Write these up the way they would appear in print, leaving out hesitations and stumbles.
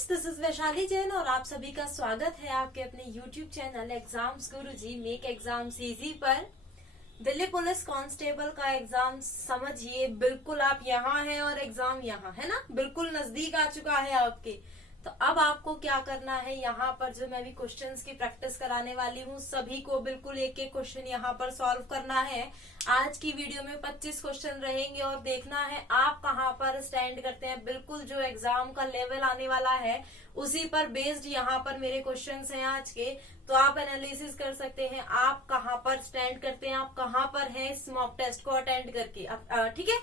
Friends, this is Vaishali Jain और आप सभी का स्वागत है आपके अपने YouTube चैनल एग्जाम्स गुरुजी मेक एग्जाम्स इजी पर। दिल्ली पुलिस कांस्टेबल का एग्जाम समझिए, बिल्कुल आप यहाँ हैं और एग्जाम यहाँ है ना, बिल्कुल नजदीक आ चुका है आपके। तो अब आपको क्या करना है, यहाँ पर जो मैं भी क्वेश्चंस की प्रैक्टिस कराने वाली हूँ, सभी को बिल्कुल एक एक क्वेश्चन यहाँ पर सॉल्व करना है। आज की वीडियो में 25 क्वेश्चन रहेंगे और देखना है आप कहाँ पर स्टैंड करते हैं। बिल्कुल जो एग्जाम का लेवल आने वाला है उसी पर बेस्ड यहाँ पर मेरे क्वेश्चंस हैं आज के। तो आप एनालिसिस कर सकते हैं आप कहाँ पर स्टैंड करते हैं, आप कहाँ पर हैं इस मॉक टेस्ट को अटेंड करके। ठीक है,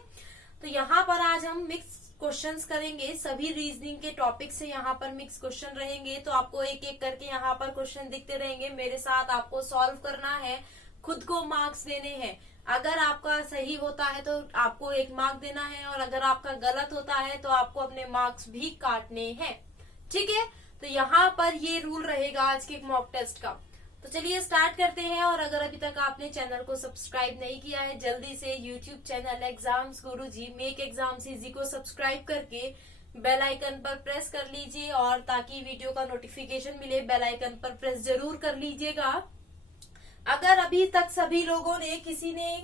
तो यहाँ पर आज हम मिक्स क्वेश्चंस करेंगे, सभी रीजनिंग के टॉपिक से यहाँ पर मिक्स क्वेश्चन रहेंगे। तो आपको एक एक करके यहाँ पर क्वेश्चन दिखते रहेंगे, मेरे साथ आपको सॉल्व करना है, खुद को मार्क्स देने हैं। अगर आपका सही होता है तो आपको 1 मार्क देना है और अगर आपका गलत होता है तो आपको अपने मार्क्स भी काटने हैं। ठीक है, तो यहाँ पर ये रूल रहेगा आज के मॉक टेस्ट का। तो चलिए स्टार्ट करते हैं। और अगर अभी तक आपने चैनल को सब्सक्राइब नहीं किया है, जल्दी से यूट्यूब चैनल एग्जाम्स गुरुजी मेक एग्जाम्स इजी को सब्सक्राइब करके बेल आइकन पर प्रेस कर लीजिए, और ताकि वीडियो का नोटिफिकेशन मिले बेल आइकन पर प्रेस जरूर कर लीजिएगा। अगर अभी तक सभी लोगों ने, किसी ने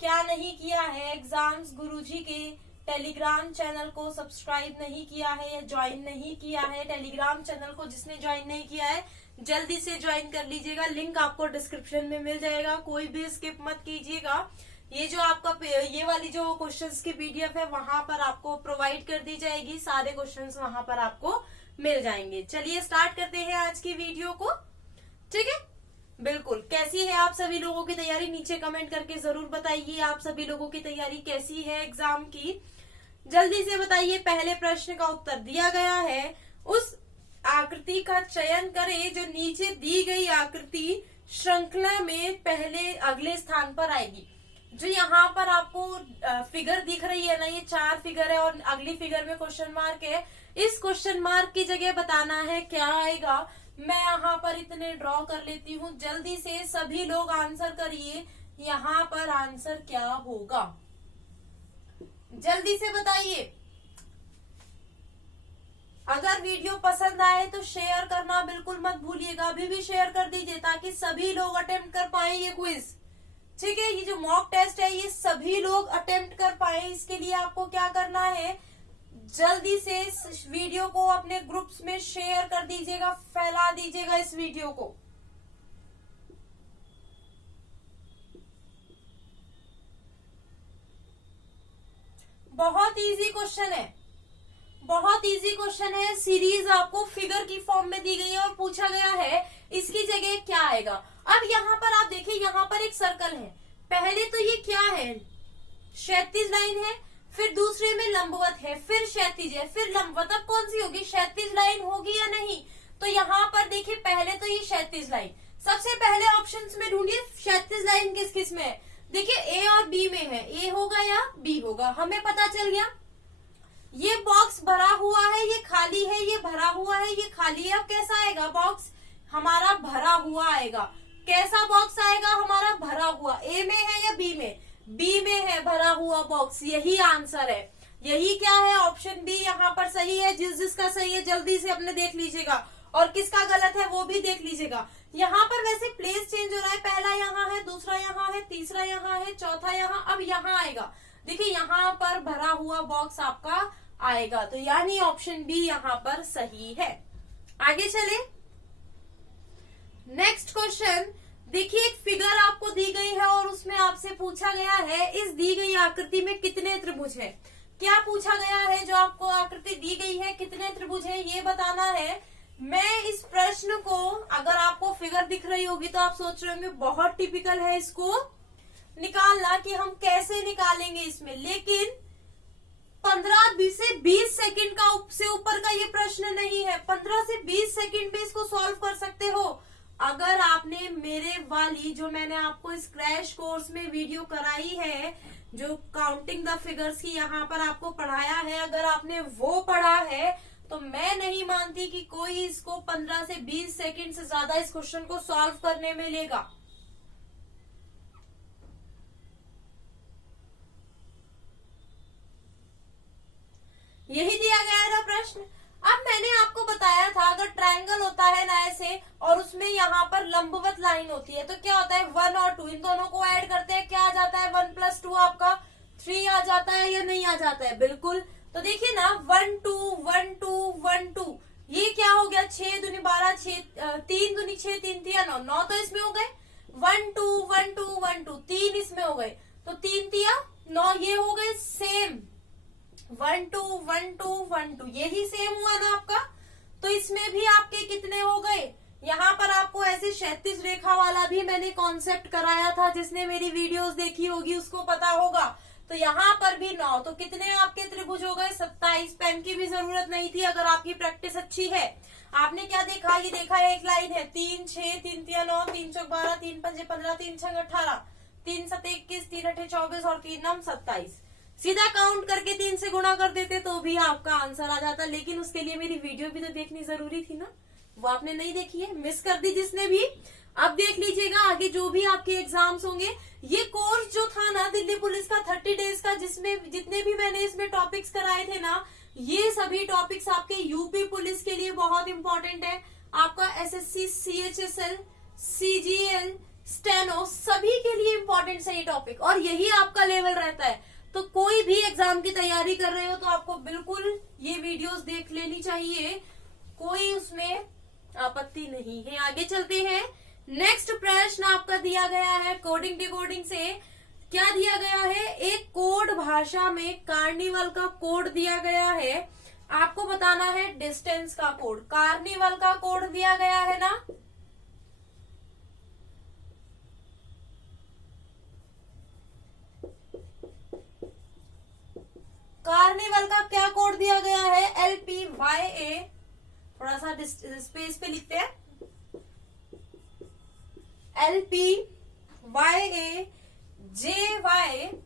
क्या नहीं किया है, एग्जाम्स गुरुजी के टेलीग्राम चैनल को सब्सक्राइब नहीं किया है या ज्वाइन नहीं किया है, टेलीग्राम चैनल को जिसने ज्वाइन नहीं किया है जल्दी से ज्वाइन कर लीजिएगा। लिंक आपको डिस्क्रिप्शन में मिल जाएगा, कोई भी स्किप मत कीजिएगा। ये जो आपका ये वाली जो क्वेश्चंस की पीडीएफ है वहां पर आपको प्रोवाइड कर दी जाएगी, सारे क्वेश्चंस वहां पर आपको मिल जाएंगे। चलिए स्टार्ट करते हैं आज की वीडियो को। ठीक है, बिल्कुल। कैसी है आप सभी लोगों की तैयारी, नीचे कमेंट करके जरूर बताइए आप सभी लोगों की तैयारी कैसी है एग्जाम की, जल्दी से बताइए। पहले प्रश्न का उत्तर दिया गया है, उस आकृति का चयन करें जो नीचे दी गई आकृति श्रृंखला में पहले अगले स्थान पर आएगी। जो यहाँ पर आपको फिगर दिख रही है ना, ये 4 फिगर है और अगली फिगर में क्वेश्चन मार्क है। इस क्वेश्चन मार्क की जगह बताना है क्या आएगा। मैं यहाँ पर इतने ड्रॉ कर लेती हूँ, जल्दी से सभी लोग आंसर करिए, यहाँ पर आंसर क्या होगा जल्दी से बताइए। अगर वीडियो पसंद आए तो शेयर करना बिल्कुल मत भूलिएगा, अभी भी शेयर कर दीजिए ताकि सभी लोग अटेम्प्ट कर पाए ये क्विज। ठीक है, ये जो मॉक टेस्ट है ये सभी लोग अटेम्प्ट कर पाए, इसके लिए आपको क्या करना है, जल्दी से इस वीडियो को अपने ग्रुप्स में शेयर कर दीजिएगा, फैला दीजिएगा इस वीडियो को। बहुत इजी क्वेश्चन है, बहुत इजी क्वेश्चन है। सीरीज आपको फिगर की फॉर्म में दी गई है और पूछा गया है इसकी जगह क्या आएगा। अब यहाँ पर आप देखिए, यहाँ पर एक सर्कल है, पहले तो ये क्या है, क्षैतिज लाइन है, फिर दूसरे में लंबवत है, फिर क्षैतिज है, फिर लंबवत। अब कौन सी होगी, क्षैतिज लाइन होगी या नहीं। तो यहाँ पर देखिए पहले तो ये क्षैतिज लाइन, सबसे पहले ऑप्शंस में ढूंढिए क्षैतिज लाइन किस किस में है। देखिए ए और बी में है, ए होगा या बी होगा, हमें पता चल गया। ये बॉक्स भरा हुआ है, ये खाली है, ये भरा हुआ है, ये खाली है। अब कैसा आएगा बॉक्स, हमारा भरा हुआ आएगा। कैसा बॉक्स आएगा, हमारा भरा हुआ। ए में है या बी में, बी में है भरा हुआ बॉक्स, यही आंसर है। यही क्या है, ऑप्शन बी यहाँ पर सही है। जिस जिसका सही है जल्दी से अपने देख लीजिएगा, और किसका गलत है वो भी देख लीजिएगा। यहाँ पर वैसे प्लेस चेंज हो रहा है, पहला यहाँ है, दूसरा यहाँ है, तीसरा यहाँ है, चौथा यहाँ, अब यहाँ आएगा। देखिए यहाँ पर भरा हुआ बॉक्स आपका आएगा, तो यानी ऑप्शन बी यहाँ पर सही है। आगे चले, नेक्स्ट क्वेश्चन। देखिए एक फिगर आपको दी गई है और उसमें आपसे पूछा गया है इस दी गई आकृति में कितने त्रिभुज है। क्या पूछा गया है, जो आपको आकृति दी गई है कितने त्रिभुज है ये बताना है। मैं इस प्रश्न को, अगर आपको फिगर दिख रही होगी तो आप सोच रहे होंगे बहुत टिपिकल है इसको निकालना, कि हम कैसे निकालेंगे इसमें, लेकिन 15 से 20 सेकंड का से ऊपर का ये प्रश्न नहीं है। 15 से 20 सेकंड में इसको सॉल्व कर सकते हो। अगर आपने मेरे वाली जो मैंने आपको इस क्रैश कोर्स में वीडियो कराई है, जो काउंटिंग द फिगर्स की यहाँ पर आपको पढ़ाया है, अगर आपने वो पढ़ा है तो मैं नहीं मानती कि कोई इसको 15 से 20 सेकंड से ज्यादा इस क्वेश्चन को सॉल्व करने में लेगा। यही दिया गया था प्रश्न। अब मैंने आपको बताया ट्रायंगल होता है ना ऐसे, और उसमें यहाँ पर लंबवत लाइन होती है, तो क्या होता है 1 और 2 इन दोनों को ऐड करते हैं, क्या आ जाता है 1 + 2 आपका 3 आ जाता है या नहीं आ जाता है? बिल्कुल। तो देखिए ना 1 2 1 2 1 2, ये क्या हो गया 6 दूनी 12, 3 दूनी 6, 3 तिया 9, 9 तो इसमें हो गए, 1 2 1 2 1 2 3 इसमें हो गए, तो 3 तिया 9, ये हो गए सेम 1 2 1 2 1 2, यही सेम हुआ ना आपका। तो इसमें भी आपके कितने हो गए, यहाँ पर आपको ऐसे 36 रेखा वाला भी मैंने कॉन्सेप्ट कराया था, जिसने मेरी वीडियोस देखी होगी उसको पता होगा। तो यहाँ पर भी 9, तो कितने आपके त्रिभुज हो गए 27। पेन की भी जरूरत नहीं थी अगर आपकी प्रैक्टिस अच्छी है। आपने क्या देखा, ये देखा है एक लाइन है 3 6 3 तिया 9, 3 चौक 12, 3 पंजे 15, 3 छंग 18, 3 7 21, 3 8 24 और 3 9 27। सीधा काउंट करके 3 से गुणा कर देते तो भी आपका आंसर आ जाता, लेकिन उसके लिए मेरी वीडियो भी तो देखनी जरूरी थी ना, वो आपने नहीं देखी है, मिस कर दी जिसने भी। अब देख लीजिएगा आगे जो भी आपके एग्जाम्स होंगे, ये कोर्स जो था ना दिल्ली पुलिस का 30 डेज का, जिसमें जितने भी मैंने इसमें टॉपिक्स कराए थे ना, ये सभी टॉपिक्स आपके यूपी पुलिस के लिए बहुत इंपॉर्टेंट है। आपका एसएससी, सीएचएसएल, सीजीएल, स्टेनो सभी के लिए इंपॉर्टेंट है ये टॉपिक, और यही आपका लेवल रहता है। तो कोई भी एग्जाम की तैयारी कर रहे हो तो आपको बिल्कुल ये वीडियोस देख लेनी चाहिए, कोई उसमें आपत्ति नहीं है। आगे चलते हैं। नेक्स्ट प्रश्न आपका दिया गया है कोडिंग डिकोडिंग से। क्या दिया गया है, एक कोड भाषा में कार्निवल का कोड दिया गया है, आपको बताना है डिस्टेंस का कोड। कार्निवल का कोड दिया गया है ना, कार्निवल का क्या कोड दिया गया है, LPYA, थोड़ा सा स्पेस पे लिखते हैं, LPYA JYAL,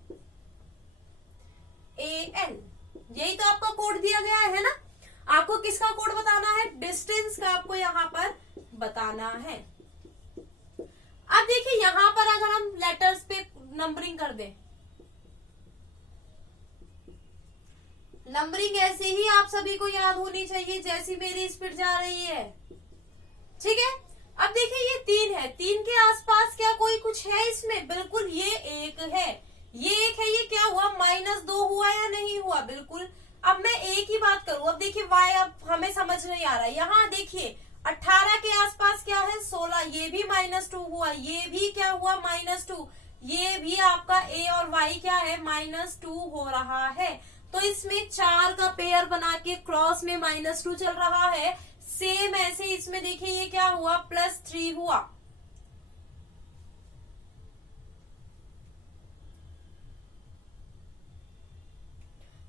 यही तो आपका कोड दिया गया है ना। आपको किसका कोड बताना है, डिस्टेंस का आपको यहाँ पर बताना है। अब देखिए यहाँ पर अगर हम लेटर्स पे नंबरिंग कर दें, नंबरिंग ऐसे ही आप सभी को याद होनी चाहिए जैसी मेरी स्पीड जा रही है, ठीक है। अब देखिए ये 3 है, 3 के आसपास क्या कोई कुछ है इसमें, बिल्कुल ये 1 है, ये 1 है, ये क्या हुआ -2 हुआ या नहीं हुआ, बिल्कुल। अब मैं एक ही बात करूं, अब देखिए y अब हमें समझ नहीं आ रहा है, यहाँ देखिए 18 के आसपास क्या है 16, ये भी -2 हुआ, ये भी क्या हुआ -2, ये भी आपका a और y क्या है -2 हो रहा है। तो इसमें 4 का पेयर बना के क्रॉस में -2 चल रहा है। सेम ऐसे इसमें देखिए ये क्या हुआ +3 हुआ,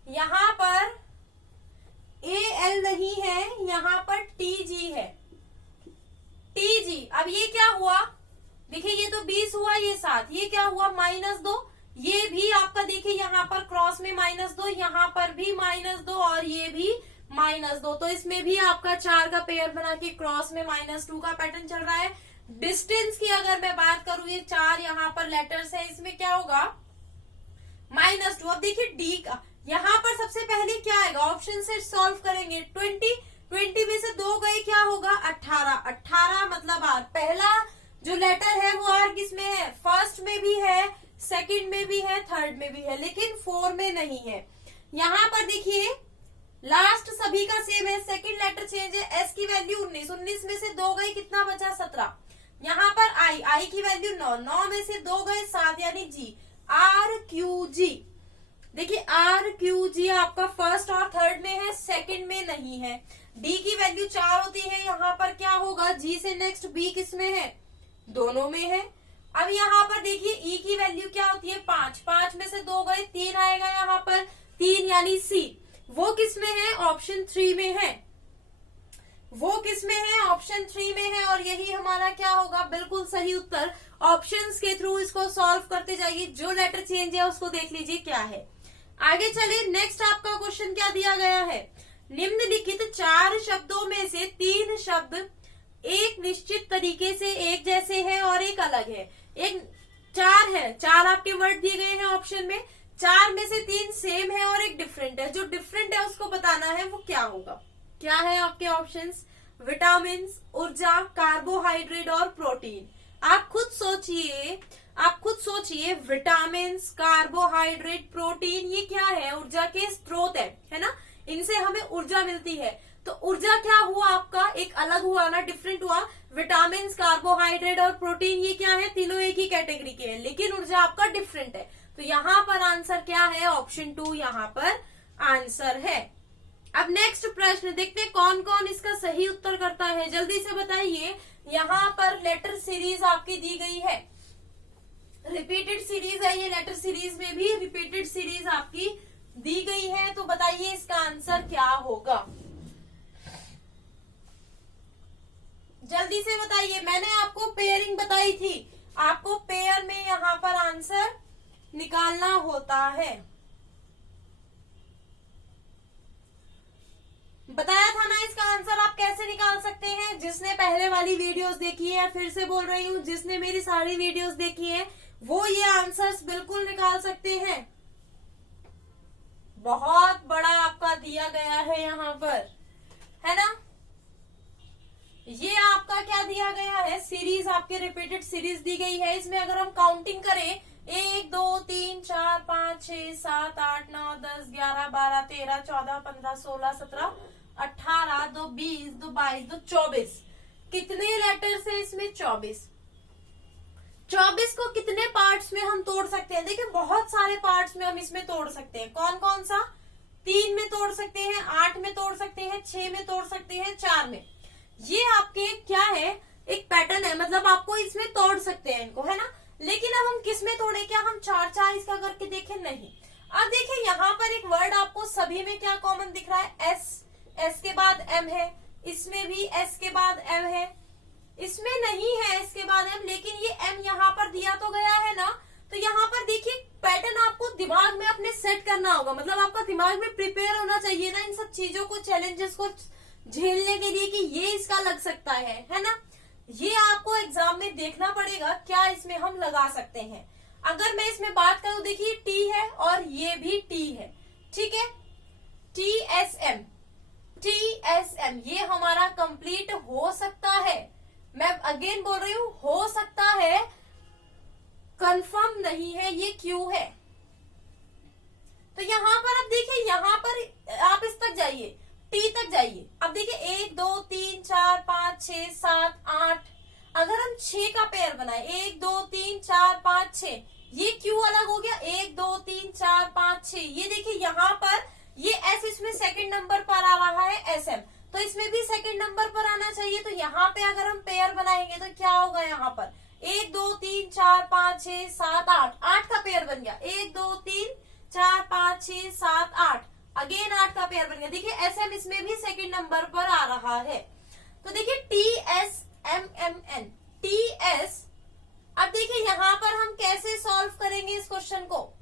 यहाँ पर AL नहीं है, यहाँ पर TG है, TG। अब ये क्या हुआ, देखिए ये तो 20 हुआ, ये 7, ये क्या हुआ -2, ये भी आपका देखिए यहाँ पर क्रॉस में -2, यहाँ पर भी -2 और ये भी -2, तो इसमें भी आपका 4 का पेयर बना के क्रॉस में -2 का पैटर्न चल रहा है। डिस्टेंस की अगर मैं बात करूं, ये 4 यहाँ पर लेटर्स है, इसमें क्या होगा -2। अब देखिए डी का यहाँ पर सबसे पहले क्या आएगा, ऑप्शन से सॉल्व करेंगे, 20 में से 2 गए, क्या होगा 18 मतलब आर। पहला जो लेटर है वो आर किसमें है, फर्स्ट में भी है, सेकंड में भी है, थर्ड में भी है, लेकिन 4 में नहीं है। यहाँ पर देखिए लास्ट सभी का सेम है, सेकंड लेटर चेंज है, एस की वैल्यू 19 में से 2 गए, कितना बचा 17। यहाँ पर आई की वैल्यू 9 में से 2 गए 7, यानी जी, RQG। देखिए RQG आपका फर्स्ट और थर्ड में है, सेकंड में नहीं है। डी की वैल्यू 4 होती है, यहाँ पर क्या होगा, जी से नेक्स्ट बी किसमें है, दोनों में है। अब यहाँ पर देखिए ई की वैल्यू क्या होती है 5 में से 2 गए, 3 आएगा यहाँ पर, 3 यानी सी, वो किसमें है, ऑप्शन 3 में है, वो किसमें है, ऑप्शन 3 में है, और यही हमारा क्या होगा, बिल्कुल सही उत्तर। ऑप्शंस के थ्रू इसको सॉल्व करते जाइए, जो लेटर चेंज है उसको देख लीजिए क्या है। आगे चलिए, नेक्स्ट आपका क्वेश्चन क्या दिया गया है, निम्नलिखित 4 शब्दों में से 3 शब्द एक निश्चित तरीके से एक जैसे हैं और एक अलग है। एक 4 है, 4 आपके वर्ड दिए गए हैं ऑप्शन में, 4 में से 3 सेम है और एक डिफरेंट है। जो डिफरेंट है उसको बताना है वो क्या होगा। क्या है आपके ऑप्शंस, विटामिन, ऊर्जा, कार्बोहाइड्रेट और प्रोटीन। आप खुद सोचिए विटामिन, कार्बोहाइड्रेट, प्रोटीन ये क्या है? ऊर्जा के स्रोत है ना, इनसे हमें ऊर्जा मिलती है। तो ऊर्जा क्या हुआ आपका? एक अलग हुआ ना, डिफरेंट हुआ। विटामिन, कार्बोहाइड्रेट और प्रोटीन ये क्या है? तीनों एक ही कैटेगरी के हैं, लेकिन ऊर्जा आपका डिफरेंट है। तो यहाँ पर आंसर क्या है? ऑप्शन 2 यहाँ पर आंसर है। अब नेक्स्ट प्रश्न देखते हैं कौन कौन इसका सही उत्तर करता है, जल्दी से बताइए। यहाँ पर लेटर सीरीज आपकी दी गई है, रिपीटेड सीरीज है ये, लेटर सीरीज में भी रिपीटेड सीरीज आपकी दी गई है। तो बताइए इसका आंसर क्या होगा, जल्दी से बताइए। मैंने आपको पेयरिंग बताई थी, आपको पेयर में यहाँ पर आंसर निकालना होता है, बताया था ना इसका आंसर आप कैसे निकाल सकते हैं। जिसने पहले वाली वीडियोस देखी है, फिर से बोल रही हूँ, जिसने मेरी सारी वीडियोस देखी है वो ये आंसर्स बिल्कुल निकाल सकते हैं। बहुत बड़ा आपका दिया गया है यहाँ पर, है ना। ये आपका क्या दिया गया है? सीरीज आपके रिपीटेड सीरीज दी गई है। इसमें अगर हम काउंटिंग करें 1 2 3 4 5 6 7 8 9 10 11 12 13 14 15 16 17 18 2 20 2 22 2 24, कितने लेटर्स है इसमें? 24। 24 को कितने पार्ट्स में हम तोड़ सकते हैं? देखिए बहुत सारे पार्ट्स में हम इसमें तोड़ सकते हैं। कौन कौन सा? 3 में तोड़ सकते हैं, 8 में तोड़ सकते हैं, 6 में तोड़ सकते हैं, 4 में। ये आपके क्या है? एक पैटर्न है, मतलब आपको इसमें तोड़ सकते हैं इनको, है ना। लेकिन अब हम किस में तोड़े? क्या हम 4 इसका करके देखें? नहीं। अब देखिए यहाँ पर एक वर्ड आपको सभी में क्या कॉमन दिख रहा है? एस के बाद एम है, इसमें भी एस के बाद एम है, इसमें नहीं है एस के बाद एम, लेकिन ये एम यहाँ पर दिया तो गया है ना। तो यहाँ पर देखिए पैटर्न आपको दिमाग में अपने सेट करना होगा, मतलब आपका दिमाग में प्रिपेयर होना चाहिए ना इन सब चीजों को, चैलेंजेस को झेलने के लिए कि ये इसका लग सकता है ना। ये आपको एग्जाम में देखना पड़ेगा क्या इसमें हम लगा सकते हैं। अगर मैं इसमें बात करूं, देखिए टी है और ये भी टी है, ठीक है। TSM ये हमारा कंप्लीट हो सकता है। मैं अगेन बोल रही हूं, हो सकता है, कंफर्म नहीं है। ये क्यों है? तो यहाँ पर अब देखिए, यहाँ पर आप इस तक जाइए, टी तक जाइए। अब देखिए 1 2 3 4 5 6 7 8, अगर हम 6 का पेयर बनाए 1 2 3 4 5 6, ये क्यों अलग हो गया? 1 2 3 4 5 6, ये देखिए यहाँ पर ये एस इसमें सेकंड नंबर पर आ रहा है, एसएम, तो इसमें भी सेकंड नंबर पर आना चाहिए। तो यहाँ पे अगर हम पेयर बनाएंगे तो क्या होगा? यहाँ पर 1 2 3 4 5 6 7 8, 8 का पेयर बन गया। 1 2 3 4 5 6 7 8, अगेन 8 का पेयर बन गया। देखिए एसएम इसमें भी सेकंड नंबर पर आ रहा है। तो देखिए TSMMN, TS। अब देखिए यहाँ पर हम कैसे सॉल्व करेंगे इस क्वेश्चन को?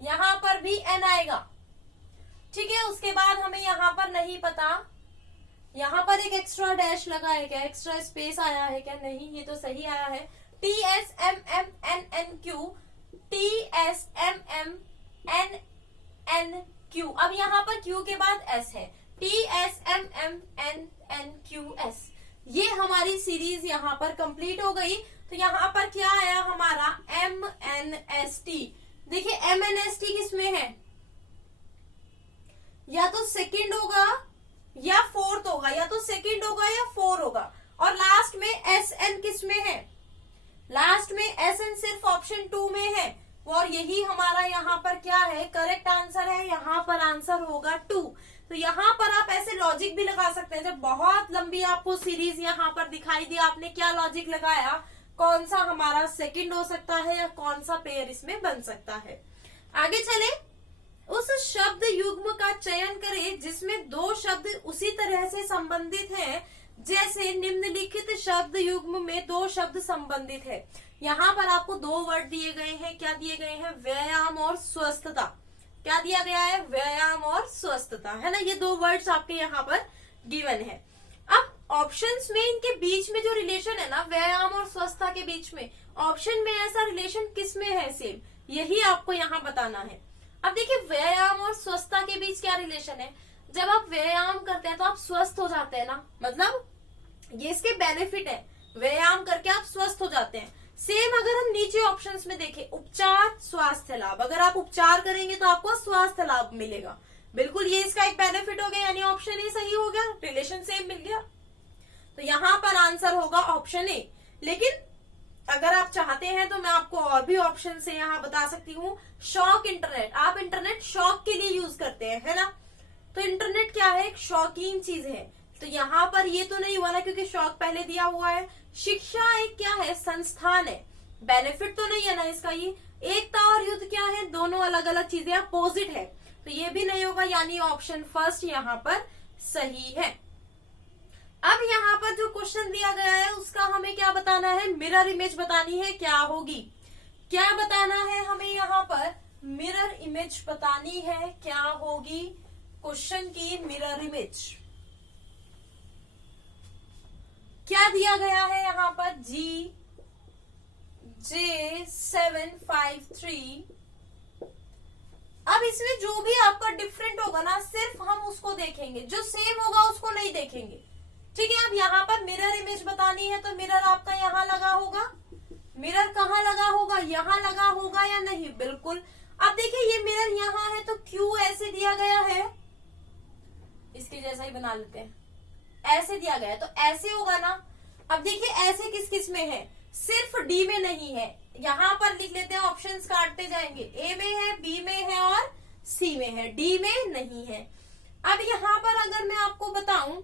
यहाँ पर भी N आएगा, ठीक है। उसके बाद हमें यहाँ पर नहीं पता, यहाँ पर एक एक्स्ट्रा डैश लगा है क्या? एक्स्ट्रा स्पेस आया है क्या? नहीं, ये तो सही आया है। TSMMNNQ, TSMMNNQ। अब यहाँ पर Q के बाद S है, TSMMNNQS। ये हमारी सीरीज यहाँ पर कंप्लीट हो गई। तो यहाँ पर क्या आया हमारा? MNST। देखिए MNST किसमें है? या तो सेकंड होगा या फोर्थ होगा, या तो सेकंड होगा या फोर होगा। और लास्ट में SN किसमें है? लास्ट में SN सिर्फ ऑप्शन 2 में है, और यही हमारा यहाँ पर क्या है? करेक्ट आंसर है। यहाँ पर आंसर होगा 2। तो यहाँ पर आप ऐसे लॉजिक भी लगा सकते हैं। जब बहुत लंबी आपको सीरीज यहाँ पर दिखाई दी, आपने क्या लॉजिक लगाया? कौन सा हमारा सेकंड हो सकता है या कौन सा पेयर इसमें बन सकता है। आगे चले, उस शब्द युग्म का चयन करें जिसमें 2 शब्द उसी तरह से संबंधित हैं जैसे निम्नलिखित शब्द युग्म में 2 शब्द संबंधित है। यहाँ पर आपको 2 वर्ड दिए गए हैं। क्या दिए गए हैं? व्यायाम और स्वस्थता। क्या दिया गया है? व्यायाम और स्वस्थता, है ना। ये 2 वर्ड्स आपके यहाँ पर गिवन है। अब ऑप्शंस में इनके बीच में जो रिलेशन है ना, व्यायाम और स्वस्थता के बीच में, ऑप्शन में ऐसा रिलेशन किस में है सेम, यही आपको यहाँ बताना है। अब देखिए व्यायाम और स्वस्थता के बीच क्या रिलेशन है? जब आप व्यायाम करते हैं तो आप स्वस्थ हो जाते हैं ना, मतलब ये इसके बेनिफिट है, व्यायाम करके आप स्वस्थ हो जाते हैं। सेम अगर हम नीचे ऑप्शंस में देखें, उपचार, स्वास्थ्य लाभ, अगर आप उपचार करेंगे तो आपको स्वास्थ्य लाभ मिलेगा, बिल्कुल ये इसका एक बेनिफिट हो गया, यानी ऑप्शन ए सही हो गया, रिलेशन सेम मिल गया। तो यहाँ पर आंसर होगा ऑप्शन ए। लेकिन अगर आप चाहते हैं तो मैं आपको और भी ऑप्शन से यहाँ बता सकती हूँ। शौक इंटरनेट, आप इंटरनेट शौक के लिए यूज करते हैं, है ना, तो इंटरनेट क्या है, एक शौकीन चीज है, तो यहाँ पर ये तो नहीं हुआ ना, क्योंकि शौक पहले दिया हुआ है। शिक्षा एक क्या है, संस्थान है, बेनिफिट तो नहीं है ना इसका ये। एकता और युद्ध क्या है, दोनों अलग अलग चीजें, अपोजिट है, तो ये भी नहीं होगा, यानी ऑप्शन फर्स्ट यहाँ पर सही है। अब यहाँ पर जो क्वेश्चन दिया गया है उसका हमें क्या बताना है, मिरर इमेज बतानी है, क्या होगी, क्या बताना है हमें यहाँ पर, मिरर इमेज बतानी है, क्या होगी क्वेश्चन की मिरर इमेज। क्या दिया गया है यहाँ पर, GJ753। अब इसमें जो भी आपका डिफरेंट होगा ना, सिर्फ हम उसको देखेंगे, जो सेम होगा उसको नहीं देखेंगे, ठीक है। अब यहाँ पर मिरर इमेज बतानी है, तो मिरर आपका यहाँ लगा होगा, मिरर कहाँ लगा होगा, यहाँ लगा होगा या नहीं, बिल्कुल। अब देखिए ये मिरर यहाँ है, तो क्यों ऐसे दिया गया है, इसके जैसा ही बना लेते हैं, ऐसे दिया गया है तो ऐसे होगा ना। अब देखिए ऐसे किस किस में है, सिर्फ डी में नहीं है, यहाँ पर लिख लेते हैं, ऑप्शंस काटते जाएंगे, ए में है, बी में है और सी में है, डी में नहीं है। अब यहाँ पर अगर मैं आपको बताऊं,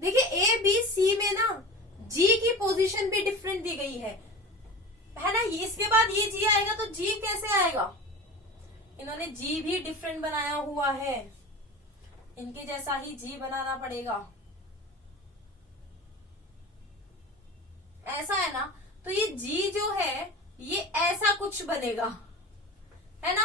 देखिए ए बी सी में ना जी की पोजीशन भी डिफरेंट दी गई है ना, इसके बाद ये जी आएगा तो जी कैसे आएगा, इन्होंने जी भी डिफरेंट बनाया हुआ है, इनके जैसा ही जी बनाना पड़ेगा, ऐसा है ना, तो ये जी जो है ये ऐसा कुछ बनेगा, है ना।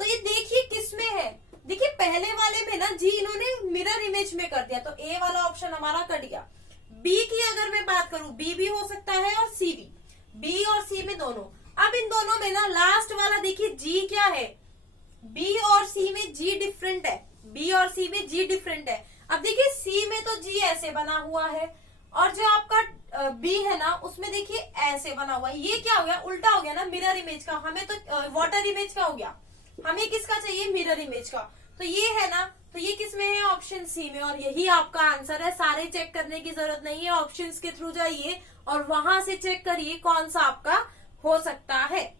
तो ये देखिए किसमें है, देखिए पहले वाले में ना जी इन्होंने मिरर इमेज में कर दिया, तो ए वाला ऑप्शन हमारा कट गया। बी की अगर मैं बात करूं, बी भी हो सकता है और सी भी, बी और सी में दोनों। अब इन दोनों में ना लास्ट वाला देखिए जी क्या है, बी और सी में जी डिफरेंट है, बी और सी में जी डिफरेंट है। अब देखिए सी में तो जी ऐसे बना हुआ है, और जो आपका बी है ना उसमें देखिए ऐसे बना हुआ है, ये क्या हो गया, उल्टा हो गया ना मिरर इमेज का, हमें तो वाटर इमेज का हो गया, हमें किसका चाहिए, मिरर इमेज का, तो ये है ना, तो ये किस में है, ऑप्शन सी में, और यही आपका आंसर है। सारे चेक करने की जरूरत नहीं है, ऑप्शंस के थ्रू जाइए और वहां से चेक करिए कौन सा आपका हो सकता है।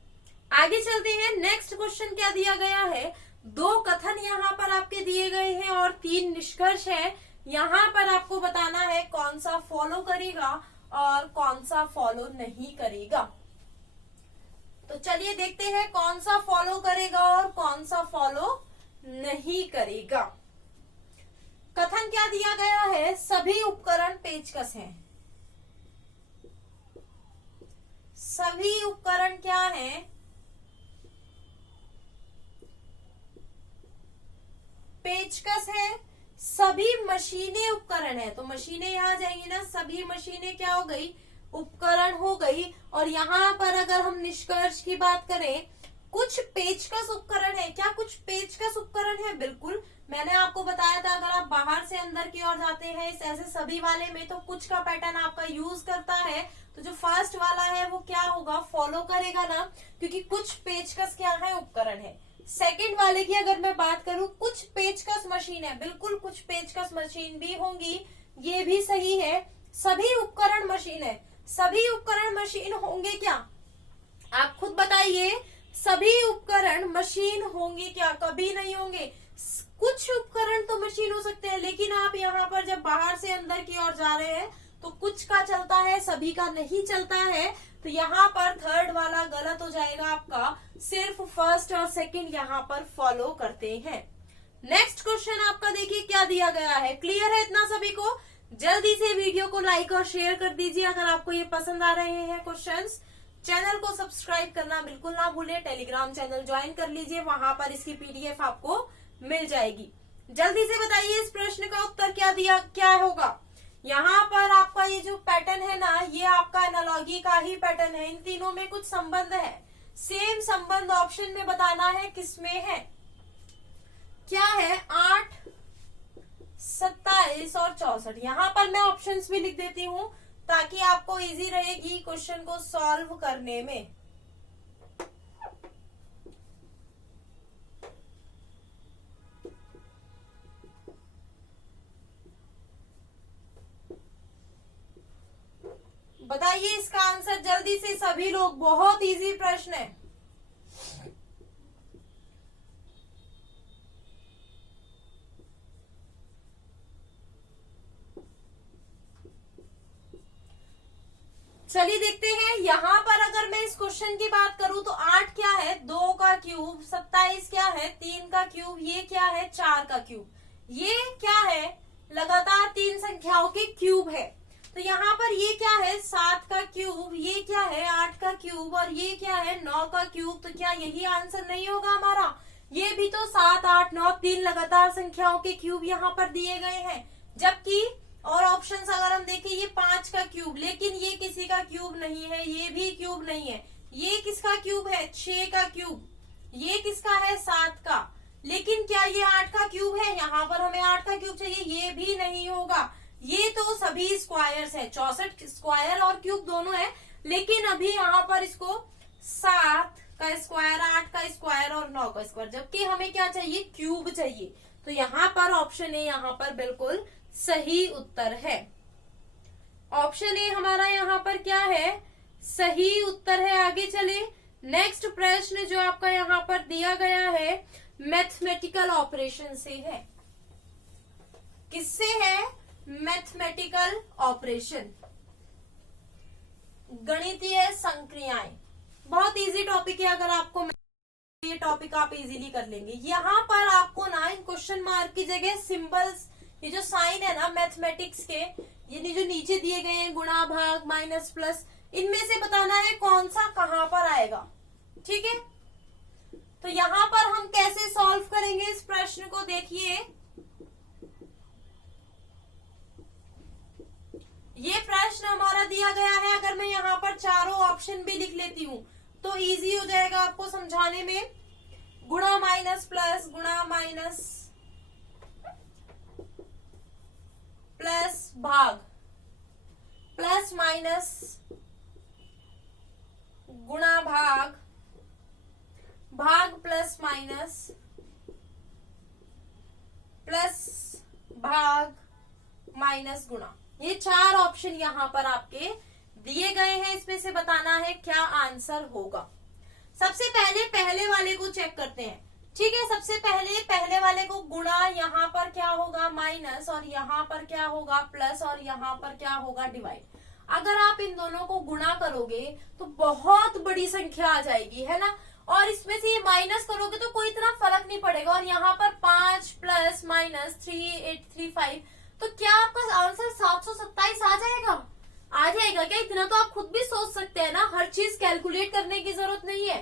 आगे चलते हैं, नेक्स्ट क्वेश्चन क्या दिया गया है, 2 कथन यहाँ पर आपके दिए गए हैं और 3 निष्कर्ष है, यहाँ पर आपको बताना है कौन सा फॉलो करेगा और कौन सा फॉलो नहीं करेगा। तो चलिए देखते हैं कौन सा फॉलो करेगा और कौन सा फॉलो नहीं करेगा। कथन क्या दिया गया है, सभी उपकरण पेचकस हैं, सभी उपकरण क्या हैं, पेचकस है, सभी मशीनें उपकरण है, तो मशीनें यहाँ जाएंगी ना, सभी मशीनें क्या हो गई, उपकरण हो गई। और यहाँ पर अगर हम निष्कर्ष की बात करें, कुछ पेचकस उपकरण है, क्या कुछ पेचकस उपकरण है, बिल्कुल। मैंने आपको बताया था अगर आप बाहर से अंदर की ओर जाते हैं इस ऐसे सभी वाले में, तो कुछ का पैटर्न आपका यूज करता है, तो जो फर्स्ट वाला है वो क्या होगा, फॉलो करेगा ना, क्योंकि कुछ पेचकस क्या है, उपकरण है। सेकंड वाले की अगर मैं बात करूं, कुछ पेचकस मशीन है, बिल्कुल कुछ पेचकस मशीन भी होंगी, ये भी सही है। सभी उपकरण मशीन है, सभी उपकरण मशीन होंगे क्या, आप खुद बताइए, सभी उपकरण मशीन होंगे क्या, कभी नहीं होंगे। कुछ उपकरण तो मशीन हो सकते हैं, लेकिन आप यहाँ पर जब बाहर से अंदर की ओर जा रहे हैं तो कुछ का चलता है, सभी का नहीं चलता है, तो यहाँ पर थर्ड वाला गलत हो जाएगा आपका, सिर्फ फर्स्ट और सेकंड यहाँ पर फॉलो करते हैं। नेक्स्ट क्वेश्चन आपका देखिए क्या दिया गया है, क्लियर है इतना सभी को, जल्दी से वीडियो को लाइक और शेयर कर दीजिए अगर आपको ये पसंद आ रहे हैं क्वेश्चंस। चैनल को सब्सक्राइब करना बिल्कुल ना भूलें, टेलीग्राम चैनल ज्वाइन कर लीजिए, वहां पर इसकी पीडीएफ आपको मिल जाएगी। जल्दी से बताइए इस प्रश्न का उत्तर क्या होगा। यहाँ पर आपका ये जो पैटर्न है ना, ये आपका एनालॉजी का ही पैटर्न है, इन तीनों में कुछ संबंध है, सेम संबंध ऑप्शन में बताना है किसमें है, क्या है, 8 27 और 64। यहाँ पर मैं ऑप्शंस भी लिख देती हूँ ताकि आपको इजी रहेगी क्वेश्चन को सॉल्व करने में। बताइए इसका आंसर जल्दी से सभी लोग, बहुत इजी प्रश्न है। चलिए देखते हैं। यहाँ पर अगर मैं इस क्वेश्चन की बात करूं तो 8 क्या है, 2 का क्यूब, 27 क्या है, 3 का क्यूब, ये क्या है, 4 का क्यूब। ये क्या है, लगातार 3 संख्याओं के क्यूब है। तो यहाँ पर ये क्या है, 7 का क्यूब, ये क्या है, 8 का क्यूब, और ये क्या है, 9 का क्यूब। तो क्या यही आंसर नहीं होगा हमारा? ये भी तो 7, 8, 9 3 लगातार संख्याओं के क्यूब यहाँ पर दिए गए हैं। जबकि और ऑप्शंस अगर हम देखें, ये 5 का क्यूब, लेकिन ये किसी का क्यूब नहीं है, ये भी क्यूब नहीं है। ये किसका क्यूब है, 6 का क्यूब। ये किसका है, 7 का। लेकिन क्या ये 8 का क्यूब है? यहाँ पर हमें 8 का क्यूब चाहिए, ये भी नहीं होगा। ये तो सभी स्क्वायर्स है, 64 स्क्वायर और क्यूब दोनों है। लेकिन अभी यहाँ पर इसको 7 का स्क्वायर, 8 का स्क्वायर और 9 का स्क्वायर, जबकि हमें क्या चाहिए, क्यूब चाहिए। तो यहाँ पर ऑप्शन ए यहाँ पर बिल्कुल सही उत्तर है। ऑप्शन ए हमारा यहाँ पर क्या है, सही उत्तर है। आगे चले, नेक्स्ट प्रश्न जो आपका यहाँ पर दिया गया है मैथमेटिकल ऑपरेशन से है। किससे है, मैथमेटिकल ऑपरेशन, गणितीय संक्रियाएं। बहुत इजी टॉपिक है, अगर आपको ये टॉपिक आप इजीली कर लेंगे। यहाँ पर आपको ना इन क्वेश्चन मार्क की जगह सिंबल्स, ये जो साइन है ना मैथमेटिक्स के, ये जो नीचे दिए गए हैं, गुणा, भाग, माइनस, प्लस, इनमें से बताना है कौन सा कहां पर आएगा। ठीक है, तो यहाँ पर हम कैसे सॉल्व करेंगे इस प्रश्न को, देखिए। ये प्रश्न हमारा दिया गया है, अगर मैं यहाँ पर चारों ऑप्शन भी लिख लेती हूँ तो इजी हो जाएगा आपको समझाने में। गुणा माइनस प्लस, गुणा माइनस प्लस भाग, प्लस माइनस गुणा भाग, भाग प्लस माइनस, प्लस भाग माइनस गुणा। ये 4 ऑप्शन यहाँ पर आपके दिए गए हैं, इसमें से बताना है क्या आंसर होगा। सबसे पहले पहले वाले को चेक करते हैं। ठीक है, सबसे पहले पहले वाले को गुणा, यहाँ पर क्या होगा माइनस, और यहाँ पर क्या होगा प्लस, और यहाँ पर क्या होगा डिवाइड। अगर आप इन दोनों को गुणा करोगे तो बहुत बड़ी संख्या आ जाएगी, है ना। और इसमें से ये माइनस करोगे तो कोई इतना फर्क नहीं पड़ेगा। और यहाँ पर 5 प्लस माइनस 3835, तो क्या आपका आंसर 727 आ जाएगा? आ जाएगा क्या? इतना तो आप खुद भी सोच सकते हैं ना, हर चीज कैलकुलेट करने की जरूरत नहीं है।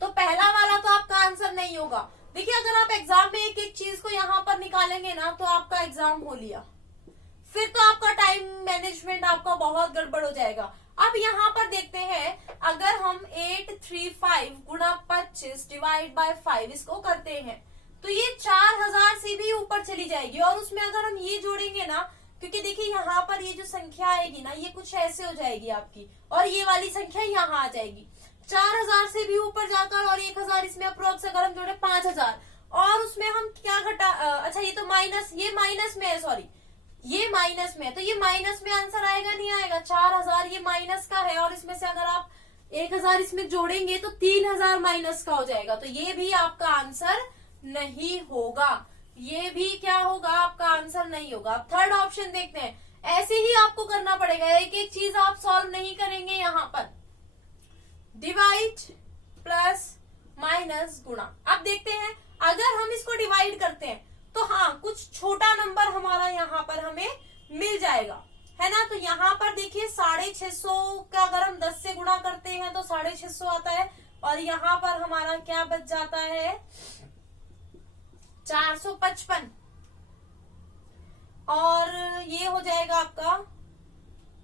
तो पहला वाला तो आपका आंसर नहीं होगा। देखिए, अगर आप एग्जाम में एक एक चीज को यहाँ पर निकालेंगे ना तो आपका एग्जाम हो लिया, फिर तो आपका टाइम मैनेजमेंट आपका बहुत गड़बड़ हो जाएगा। अब यहाँ पर देखते हैं, अगर हम 835 गुणा 25 डिवाइड बाय 5 इसको करते हैं तो ये 4000 से भी ऊपर चली जाएगी। और उसमें अगर हम ये जोड़ेंगे ना, क्योंकि देखिए यहाँ पर ये जो संख्या आएगी ना, ये कुछ ऐसे हो जाएगी आपकी, और ये वाली संख्या यहाँ आ जाएगी। 4000 से भी ऊपर जाकर, और 1000 इसमें अप्रोक्स अगर हम जोड़े 5000, और उसमें हम क्या घटा, अच्छा ये तो माइनस, ये माइनस में है, सॉरी ये माइनस में है, तो ये माइनस में आंसर आएगा नहीं आएगा? 4000 ये माइनस का है, और इसमें से अगर आप 1000 इसमें जोड़ेंगे तो 3000 माइनस का हो जाएगा। तो ये भी आपका आंसर नहीं होगा, ये भी क्या होगा, आपका आंसर नहीं होगा। अब थर्ड ऑप्शन देखते हैं। ऐसे ही आपको करना पड़ेगा, एक एक चीज आप सॉल्व नहीं करेंगे। यहाँ पर डिवाइड प्लस माइनस गुणा। अब देखते हैं, अगर हम इसको डिवाइड करते हैं तो हाँ, कुछ छोटा नंबर हमारा यहाँ पर हमें मिल जाएगा, है ना। तो यहाँ पर देखिए 650 का अगर हम 10 से गुणा करते हैं तो 650 आता है, और यहाँ पर हमारा क्या बच जाता है, 455, और ये हो जाएगा आपका,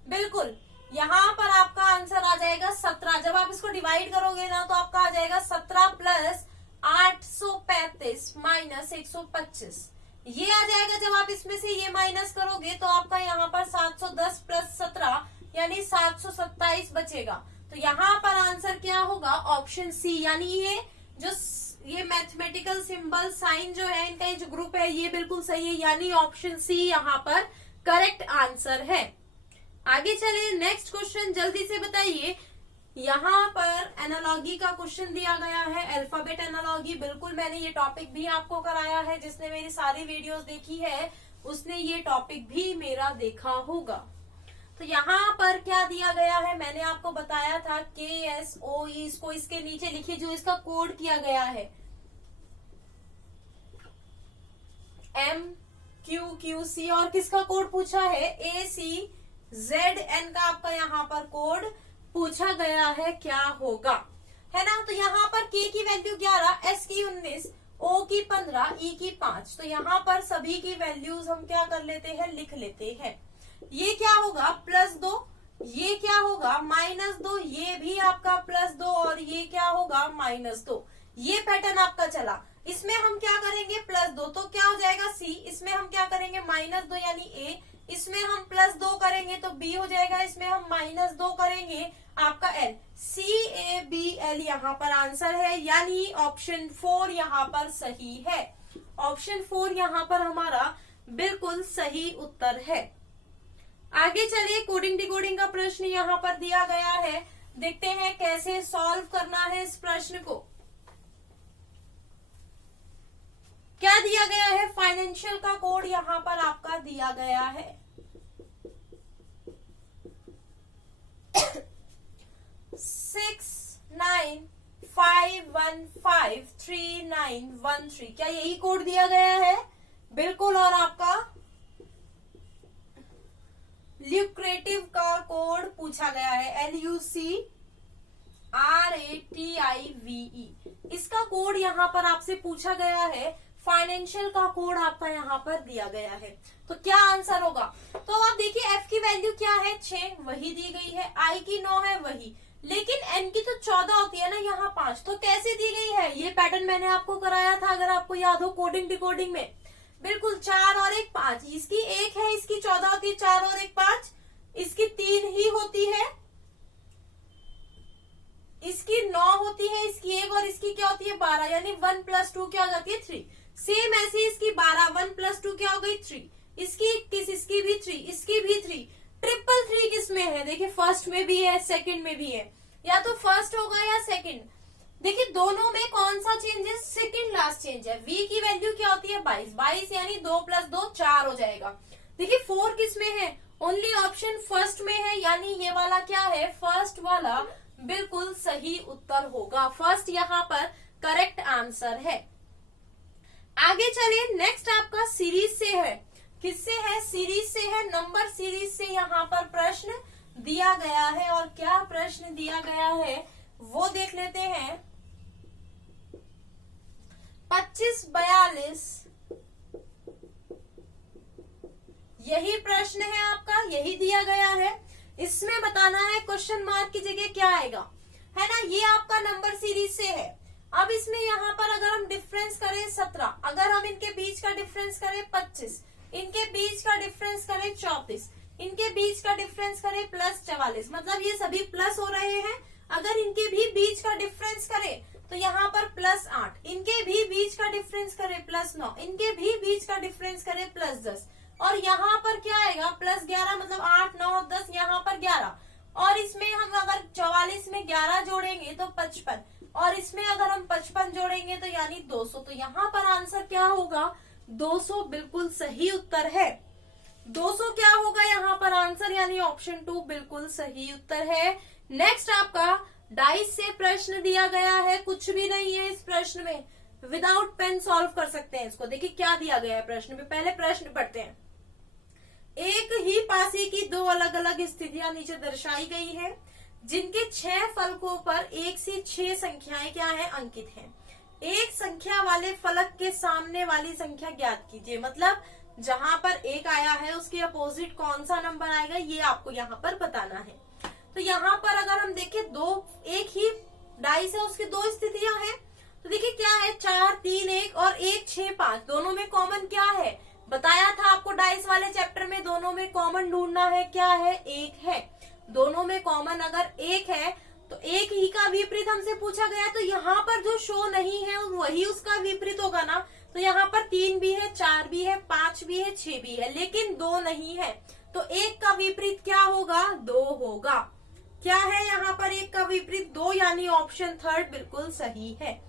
बिल्कुल यहाँ पर आपका आंसर आ जाएगा 17। जब आप इसको डिवाइड करोगे ना तो आपका आ जाएगा 17 प्लस 835 माइनस 125। ये आ जाएगा। जब आप इसमें से ये माइनस करोगे तो आपका यहाँ पर 710 प्लस 17 यानी 727 बचेगा। तो यहाँ पर आंसर क्या होगा? Option C. यानी ये मैथमेटिकल सिंबल साइन जो है इनका ये जो ग्रुप है ये बिल्कुल सही है, यानी ऑप्शन सी यहाँ पर करेक्ट आंसर है। आगे चले नेक्स्ट क्वेश्चन, जल्दी से बताइए। यहाँ पर एनालॉजी का क्वेश्चन दिया गया है, अल्फाबेट एनालॉजी। बिल्कुल मैंने ये टॉपिक भी आपको कराया है, जिसने मेरी सारी वीडियोस देखी है उसने ये टॉपिक भी मेरा देखा होगा। तो यहाँ पर क्या दिया गया है, मैंने आपको बताया था KSOE, इसको इसके नीचे लिखिए जो इसका कोड किया गया है, MQQC, और किसका कोड पूछा है? ACZN का आपका यहाँ पर कोड पूछा गया है, क्या होगा, है ना। तो यहाँ पर K की वैल्यू 11, S की 19, O की 15, E की 5। तो यहाँ पर सभी की वैल्यूज हम क्या कर लेते हैं? लिख लेते हैं। ये क्या होगा? +2, ये क्या होगा? -2, ये भी आपका +2 और ये क्या होगा? -2। ये पैटर्न आपका चला। इसमें हम क्या करेंगे? +2 तो क्या हो जाएगा? C। इसमें हम क्या करेंगे? -2 यानी A। इसमें हम +2 करेंगे तो B हो जाएगा। इसमें हम -2 करेंगे आपका L। CABL यहाँ पर आंसर है, यानी ऑप्शन 4 यहाँ पर सही है। ऑप्शन 4 यहाँ पर हमारा बिल्कुल सही उत्तर है। आगे चलिए, कोडिंग डिकोडिंग का प्रश्न यहाँ पर दिया गया है, देखते हैं कैसे सॉल्व करना है इस प्रश्न को। क्या दिया गया है? फाइनेंशियल का कोड यहाँ पर आपका दिया गया है 6951539113। क्या यही कोड दिया गया है? बिल्कुल। और आपका ल्यूक्रेटिव का कोड पूछा गया है, LUCRATIVE। इसका कोड यहाँ पर आपसे पूछा गया है। फाइनेंशियल का कोड आपका यहाँ पर दिया गया है। तो क्या आंसर होगा? तो आप देखिए F की वैल्यू क्या है? 6, वही दी गई है। I की 9 है, वही। लेकिन N की तो 14 होती है ना, यहाँ 5। तो कैसे दी गई है? ये पैटर्न मैंने आपको कराया था, अगर आपको याद हो, कोडिंग डिकोडिंग में। बिल्कुल, 4 और 1 5। इसकी 1 है, इसकी 14 होती है, 4 और 1 5। इसकी 3 ही होती है, इसकी 9 होती है, इसकी 1 और इसकी क्या होती है? 12। यानी 1 + 2 क्या हो जाती है? 3। सेम ऐसे इसकी 12, 1 + 2 क्या हो गई? 3। इसकी 21, इसकी भी 3, इसकी भी 3। 333 किसमें है? देखिए फर्स्ट में भी है, सेकंड में भी है, या तो फर्स्ट होगा या सेकंड। देखिए दोनों में कौन सा चेंज है? सेकंड लास्ट चेंज है। V की वैल्यू क्या होती है? 22। 22 यानी 2 + 2 4 हो जाएगा। देखिए 4 किसमें है? ओनली ऑप्शन फर्स्ट में है, यानी ये वाला क्या है? फर्स्ट वाला बिल्कुल सही उत्तर होगा। फर्स्ट यहाँ पर करेक्ट आंसर है। आगे चलिए, नेक्स्ट आपका सीरीज से है। किससे है? सीरीज से है, नंबर सीरीज से यहाँ पर प्रश्न दिया गया है। और क्या प्रश्न दिया गया है वो देख लेते हैं। 25 42 यही प्रश्न है आपका, यही दिया गया है। इसमें बताना है क्वेश्चन मार्क की जगह क्या आएगा, है ना। ये आपका नंबर सीरीज से है। अब इसमें यहाँ पर अगर हम डिफरेंस करें 17, अगर हम इनके बीच का डिफरेंस करें 25, इनके बीच का डिफरेंस करें 34, इनके बीच का डिफरेंस करें +44, मतलब ये सभी प्लस हो रहे हैं। अगर इनके भी बीच का डिफरेंस करें तो यहाँ पर +8, इनके भी बीच का डिफरेंस करें +9, इनके भी बीच का डिफरेंस करें +10, और यहाँ पर क्या आएगा? +11, मतलब 8 9 10, यहाँ पर 11, और इसमें हम अगर 44 में 11 जोड़ेंगे तो 55, और इसमें अगर हम 55 जोड़ेंगे तो यानी 200। तो यहाँ पर आंसर क्या होगा? 200 बिल्कुल सही उत्तर है। 200 क्या होगा यहाँ पर आंसर, यानी ऑप्शन 2 बिल्कुल सही उत्तर है। नेक्स्ट आपका डाइस से प्रश्न दिया गया है, कुछ भी नहीं है इस प्रश्न में, विदाउट पेन सॉल्व कर सकते हैं इसको। देखिए क्या दिया गया है प्रश्न में, पहले प्रश्न पढ़ते हैं। एक ही पासी की 2 अलग अलग स्थितियां नीचे दर्शाई गई है, जिनके 6 फलकों पर 1 से 6 संख्याएं क्या है? अंकित हैं। एक संख्या वाले फलक के सामने वाली संख्या ज्ञात कीजिए। मतलब जहां पर 1 आया है उसके अपोजिट कौन सा नंबर आएगा, ये आपको यहाँ पर बताना है। तो यहाँ पर अगर हम देखें, एक ही डाइस है, उसकी 2 स्थितियां हैं, तो देखिए क्या है, 4 3 1 और 1 6 5, दोनों में कॉमन क्या है, बताया था आपको डाइस वाले चैप्टर में, दोनों में कॉमन ढूंढना है, क्या है, 1 है। दोनों में कॉमन अगर 1 है तो एक ही का विपरीत हमसे पूछा गया, तो यहाँ पर जो शो नहीं है वही उसका विपरीत होगा ना। तो यहाँ पर 3 भी है, 4 भी है, 5 भी है, 6 भी है, लेकिन 2 नहीं है। तो 1 का विपरीत क्या होगा, 2 होगा। क्या है यहाँ पर 1 का विपरीत, 2, यानी ऑप्शन थर्ड बिल्कुल सही है।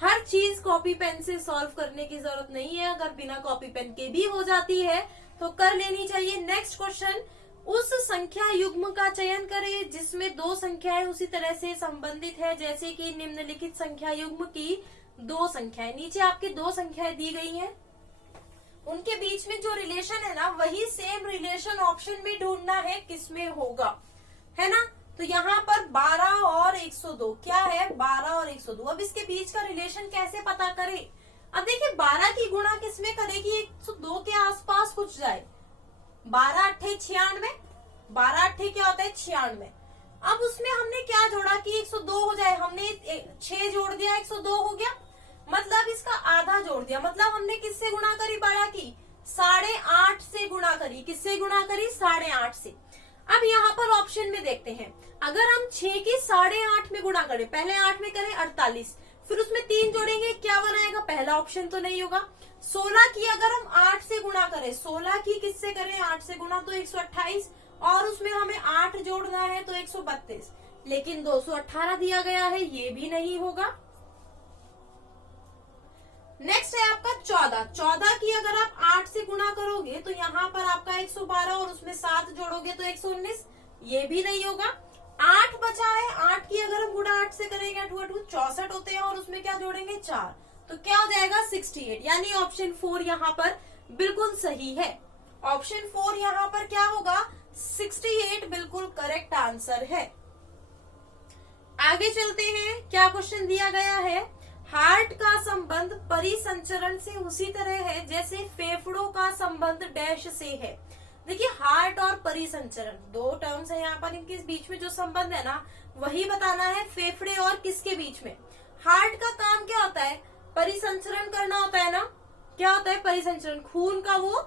हर चीज कॉपी पेन से सॉल्व करने की जरूरत नहीं है, अगर बिना कॉपी पेन के भी हो जाती है तो कर लेनी चाहिए। नेक्स्ट क्वेश्चन, उस संख्या युग्म का चयन करें जिसमें 2 संख्याएं उसी तरह से संबंधित है जैसे कि निम्नलिखित संख्या युग्म की 2 संख्याएं। नीचे आपकी 2 संख्याएं दी गई हैं, उनके बीच में जो रिलेशन है ना, वही सेम रिलेशन ऑप्शन में ढूंढना है किसमें होगा, है ना। तो यहाँ पर 12 और 102 क्या है, 12 और 102। अब इसके बीच का रिलेशन कैसे पता करें। अब देखिए 12 की गुणा किसमें करेगी, 102 के आसपास कुछ जाए। 12 अट्ठे 96, 12 अट्ठे क्या होता है, 96। अब उसमें हमने क्या जोड़ा कि 102 हो जाए, हमने 6 जोड़ दिया, 102 हो गया। मतलब इसका आधा जोड़ दिया, मतलब हमने किससे गुणा करी, 12 की 8.5 से गुणा करी। किससे गुणा करी, 8.5 से। अब यहाँ पर ऑप्शन में देखते हैं, अगर हम 6 की 8.5 में गुणा करें, पहले 8 में करें 48, फिर उसमें 3 जोड़ेंगे, क्या बनाएगा, पहला ऑप्शन तो नहीं होगा। 16 की अगर हम 8 से गुणा करें, 16 की किससे करें, 8 से गुणा, तो 128, और उसमें हमें 8 जोड़ना है तो 132, लेकिन 218 दिया गया है, ये भी नहीं होगा। नेक्स्ट है आपका 14। 14 की अगर आप 8 से गुणा करोगे तो यहाँ पर आपका 112 और उसमें 7 जोड़ोगे तो 119, ये भी नहीं होगा। 8 बचा है, 8 की अगर हम गुणा 8 से करेंगे 8 64 होते हैं और उसमें क्या जोड़ेंगे, 4, तो क्या हो जाएगा 68, यानी ऑप्शन 4 यहाँ पर बिल्कुल सही है। ऑप्शन 4 यहाँ पर क्या होगा, 68 बिल्कुल करेक्ट आंसर है। आगे चलते हैं, क्या क्वेश्चन दिया गया है, हार्ट का संबंध परिसंचरण से उसी तरह है जैसे फेफड़ों का संबंध डैश से है। देखिए हार्ट और परिसंचरण 2 टर्म्स है यहाँ पर, इनके बीच में जो संबंध है ना वही बताना है, फेफड़े और किसके बीच में। हार्ट का काम क्या होता है, परिसंचरण करना होता है ना। क्या होता है परिसंचरण, खून का वो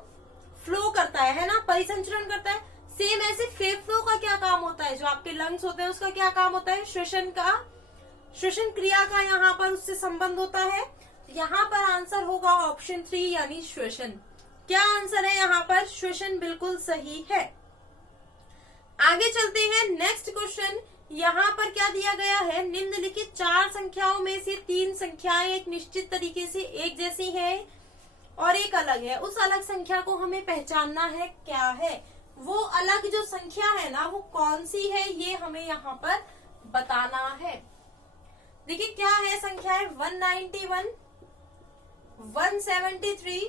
फ्लो करता है ना, परिसंचरण करता है। सेम ऐसे फेफड़ों का क्या काम होता है, जो आपके लंग्स होते हैं उसका क्या काम होता है, श्वसन क्रिया का यहाँ पर उससे संबंध होता है। यहाँ पर आंसर होगा ऑप्शन 3 यानी श्वसन। क्या आंसर है यहाँ पर, श्वसन बिल्कुल सही है। आगे चलते हैं, नेक्स्ट क्वेश्चन, यहाँ पर क्या दिया गया है, निम्नलिखित 4 संख्याओं में से 3 संख्याएं एक निश्चित तरीके से एक जैसी है और एक अलग है। उस अलग संख्या को हमें पहचानना है, क्या है वो अलग जो संख्या है ना, वो कौन सी है, ये हमें यहाँ पर बताना है। देखिए क्या है संख्या है, 191, 173,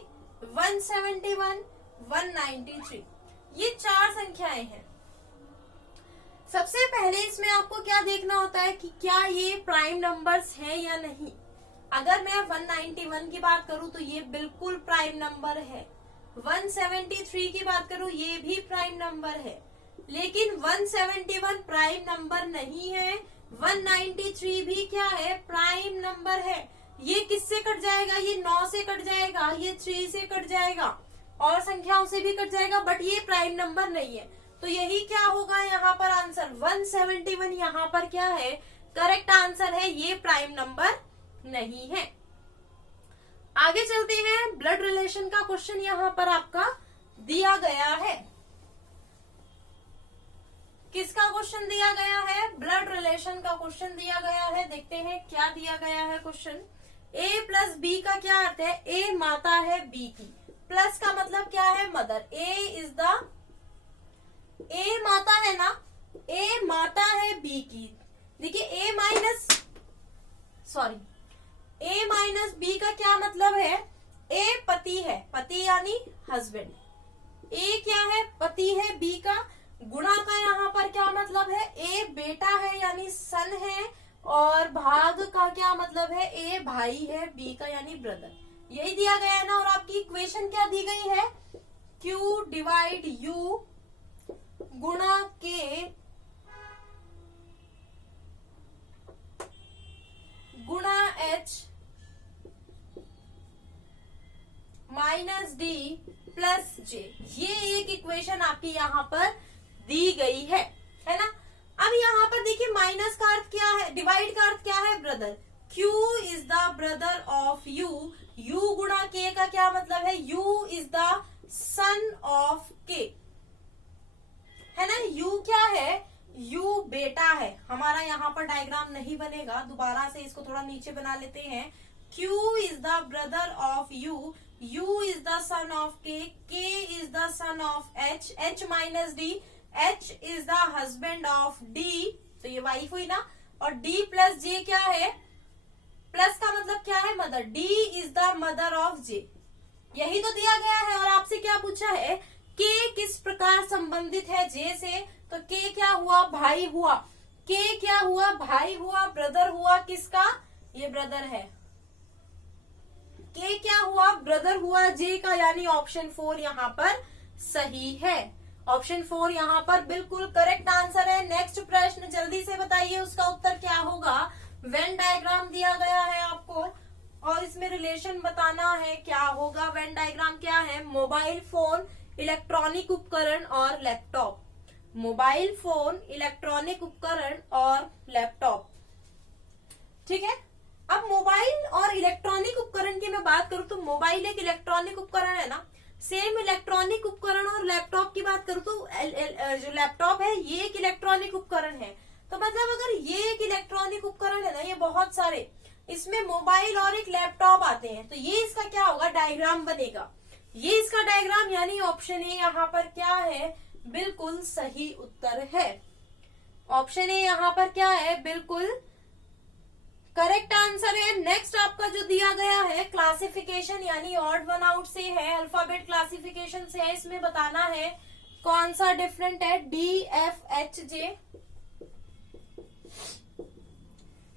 171, 193, ये 4 संख्याएं हैं। सबसे पहले इसमें आपको क्या देखना होता है कि क्या ये प्राइम नंबर्स हैं या नहीं। अगर मैं 191 की बात करूं तो ये बिल्कुल प्राइम नंबर है, 173 की बात करूं ये भी प्राइम नंबर है, लेकिन 171 प्राइम नंबर नहीं है, 193 भी क्या है, प्राइम नंबर है। ये किससे कट जाएगा, ये 9 से कट जाएगा, ये 3 से कट जाएगा और संख्याओं से भी कट जाएगा, बट ये प्राइम नंबर नहीं है। तो यही क्या होगा यहाँ पर आंसर, 171 यहाँ पर क्या है, करेक्ट आंसर है, ये प्राइम नंबर नहीं है। आगे चलते हैं, ब्लड रिलेशन का क्वेश्चन यहाँ पर आपका दिया गया है। किसका क्वेश्चन दिया गया है, ब्लड रिलेशन का क्वेश्चन दिया गया है। देखते हैं क्या दिया गया है क्वेश्चन। A प्लस बी का क्या अर्थ है, A माता है B की, प्लस का मतलब क्या है, मदर। A माता है ना, A माता है B की। देखिए A माइनस B का क्या मतलब है, A पति है, पति यानी हस्बैंड। A क्या है, पति है B का। गुणा का यहाँ पर क्या मतलब है, A बेटा है यानी सन है, और भाग का क्या मतलब है, A भाई है, B का यानी ब्रदर। यही दिया गया है ना। और आपकी इक्वेशन क्या दी गई है, Q डिवाइड U गुणा K गुणा H माइनस डी प्लस जे, ये एक इक्वेशन आपकी यहाँ पर दी गई है ना। अब यहाँ पर देखिए माइनस का अर्थ क्या है, डिवाइड का अर्थ क्या है, brother. Q is the brother of U, U गुणा K का क्या मतलब है, U is the son of K, है ना। U क्या है, U बेटा है। हमारा यहाँ पर डायग्राम नहीं बनेगा, दोबारा से इसको थोड़ा नीचे बना लेते हैं। Q is the brother of U, U is the son of K, K is the son of H, H minus D, H is the husband of D, तो ये वाइफ हुई ना। और D प्लस J क्या है, plus का मतलब क्या है, mother. D is the mother of J, यही तो दिया गया है। और आपसे क्या पूछा है, K किस प्रकार संबंधित है J से, तो K क्या हुआ, भाई हुआ। K क्या हुआ, भाई हुआ, ब्रदर हुआ किसका, ये ब्रदर है। K क्या हुआ, ब्रदर हुआ J का, यानी ऑप्शन 4 यहाँ पर सही है। ऑप्शन 4 यहाँ पर बिल्कुल करेक्ट आंसर है। नेक्स्ट प्रश्न जल्दी से बताइए, उसका उत्तर क्या होगा। वेन डायग्राम दिया गया है आपको और इसमें रिलेशन बताना है, क्या होगा। वेन डायग्राम क्या है, मोबाइल फोन, इलेक्ट्रॉनिक उपकरण और लैपटॉप। मोबाइल फोन, इलेक्ट्रॉनिक उपकरण और लैपटॉप, ठीक है। अब मोबाइल और इलेक्ट्रॉनिक उपकरण की मैं बात करूं तो मोबाइल एक इलेक्ट्रॉनिक उपकरण है ना। सेम इलेक्ट्रॉनिक उपकरण और लैपटॉप की बात करूं तो जो लैपटॉप है ये एक इलेक्ट्रॉनिक उपकरण है। तो मतलब अगर ये एक इलेक्ट्रॉनिक उपकरण है ना, ये बहुत सारे, इसमें मोबाइल और एक लैपटॉप आते हैं, तो ये इसका क्या होगा, डायग्राम बनेगा। ये इसका डायग्राम, यानी ऑप्शन ए यहाँ पर क्या है, बिल्कुल सही उत्तर है। ऑप्शन ए यहाँ पर क्या है, बिल्कुल करेक्ट आंसर है। नेक्स्ट आपका जो दिया गया है क्लासिफिकेशन, यानी ऑड वन आउट से है, अल्फाबेट क्लासिफिकेशन से है। इसमें बताना है कौन सा डिफरेंट है, DFHJ।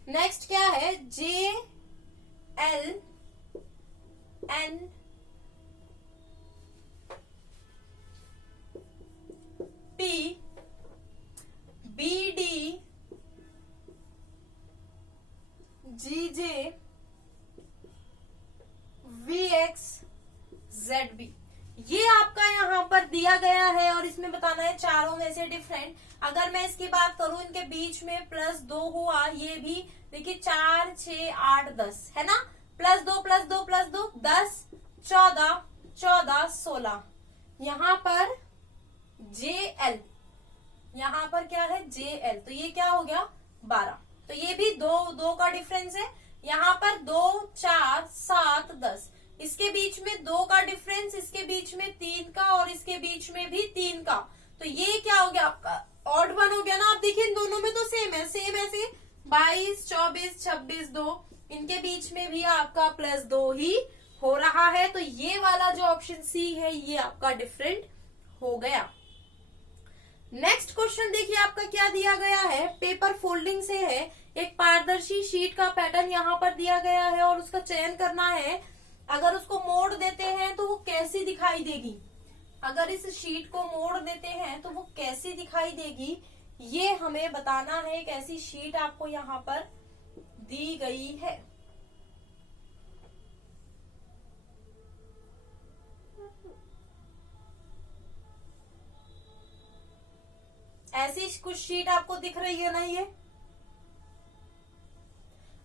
नेक्स्ट क्या है, JLNP, BD, GJ, VX, ZB। ये आपका यहाँ पर दिया गया है और इसमें बताना है चारों में से डिफरेंट। अगर मैं इसकी बात करूं, इनके बीच में +2 हुआ, ये भी देखिए 4, 6, 8, 10 है ना। +2 +2 +2 10, 14, 14, 16। यहाँ पर JL, यहाँ पर क्या है JL, तो ये क्या हो गया 12। तो ये भी दो का डिफरेंस है। यहाँ पर 2, 4, 7, 10, इसके बीच में 2 का डिफरेंस, इसके बीच में 3 का और इसके बीच में भी 3 का। तो ये क्या हो गया आपका, ऑड वन हो गया ना। आप देखिए इन दोनों में तो सेम है, सेम ऐसे 22, 24, 26, 2, इनके बीच में भी आपका +2 ही हो रहा है। तो ये वाला जो ऑप्शन सी है ये आपका डिफरेंट हो गया। नेक्स्ट क्वेश्चन देखिए आपका क्या दिया गया है, पेपर फोल्डिंग से है। एक पारदर्शी शीट का पैटर्न यहाँ पर दिया गया है और उसका चयन करना है। अगर उसको मोड़ देते हैं तो वो कैसी दिखाई देगी, अगर इस शीट को मोड़ देते हैं तो वो कैसी दिखाई देगी, ये हमें बताना है। एक ऐसी शीट आपको यहाँ पर दी गई है। ऐसी कुछ शीट आपको दिख रही है ना, ये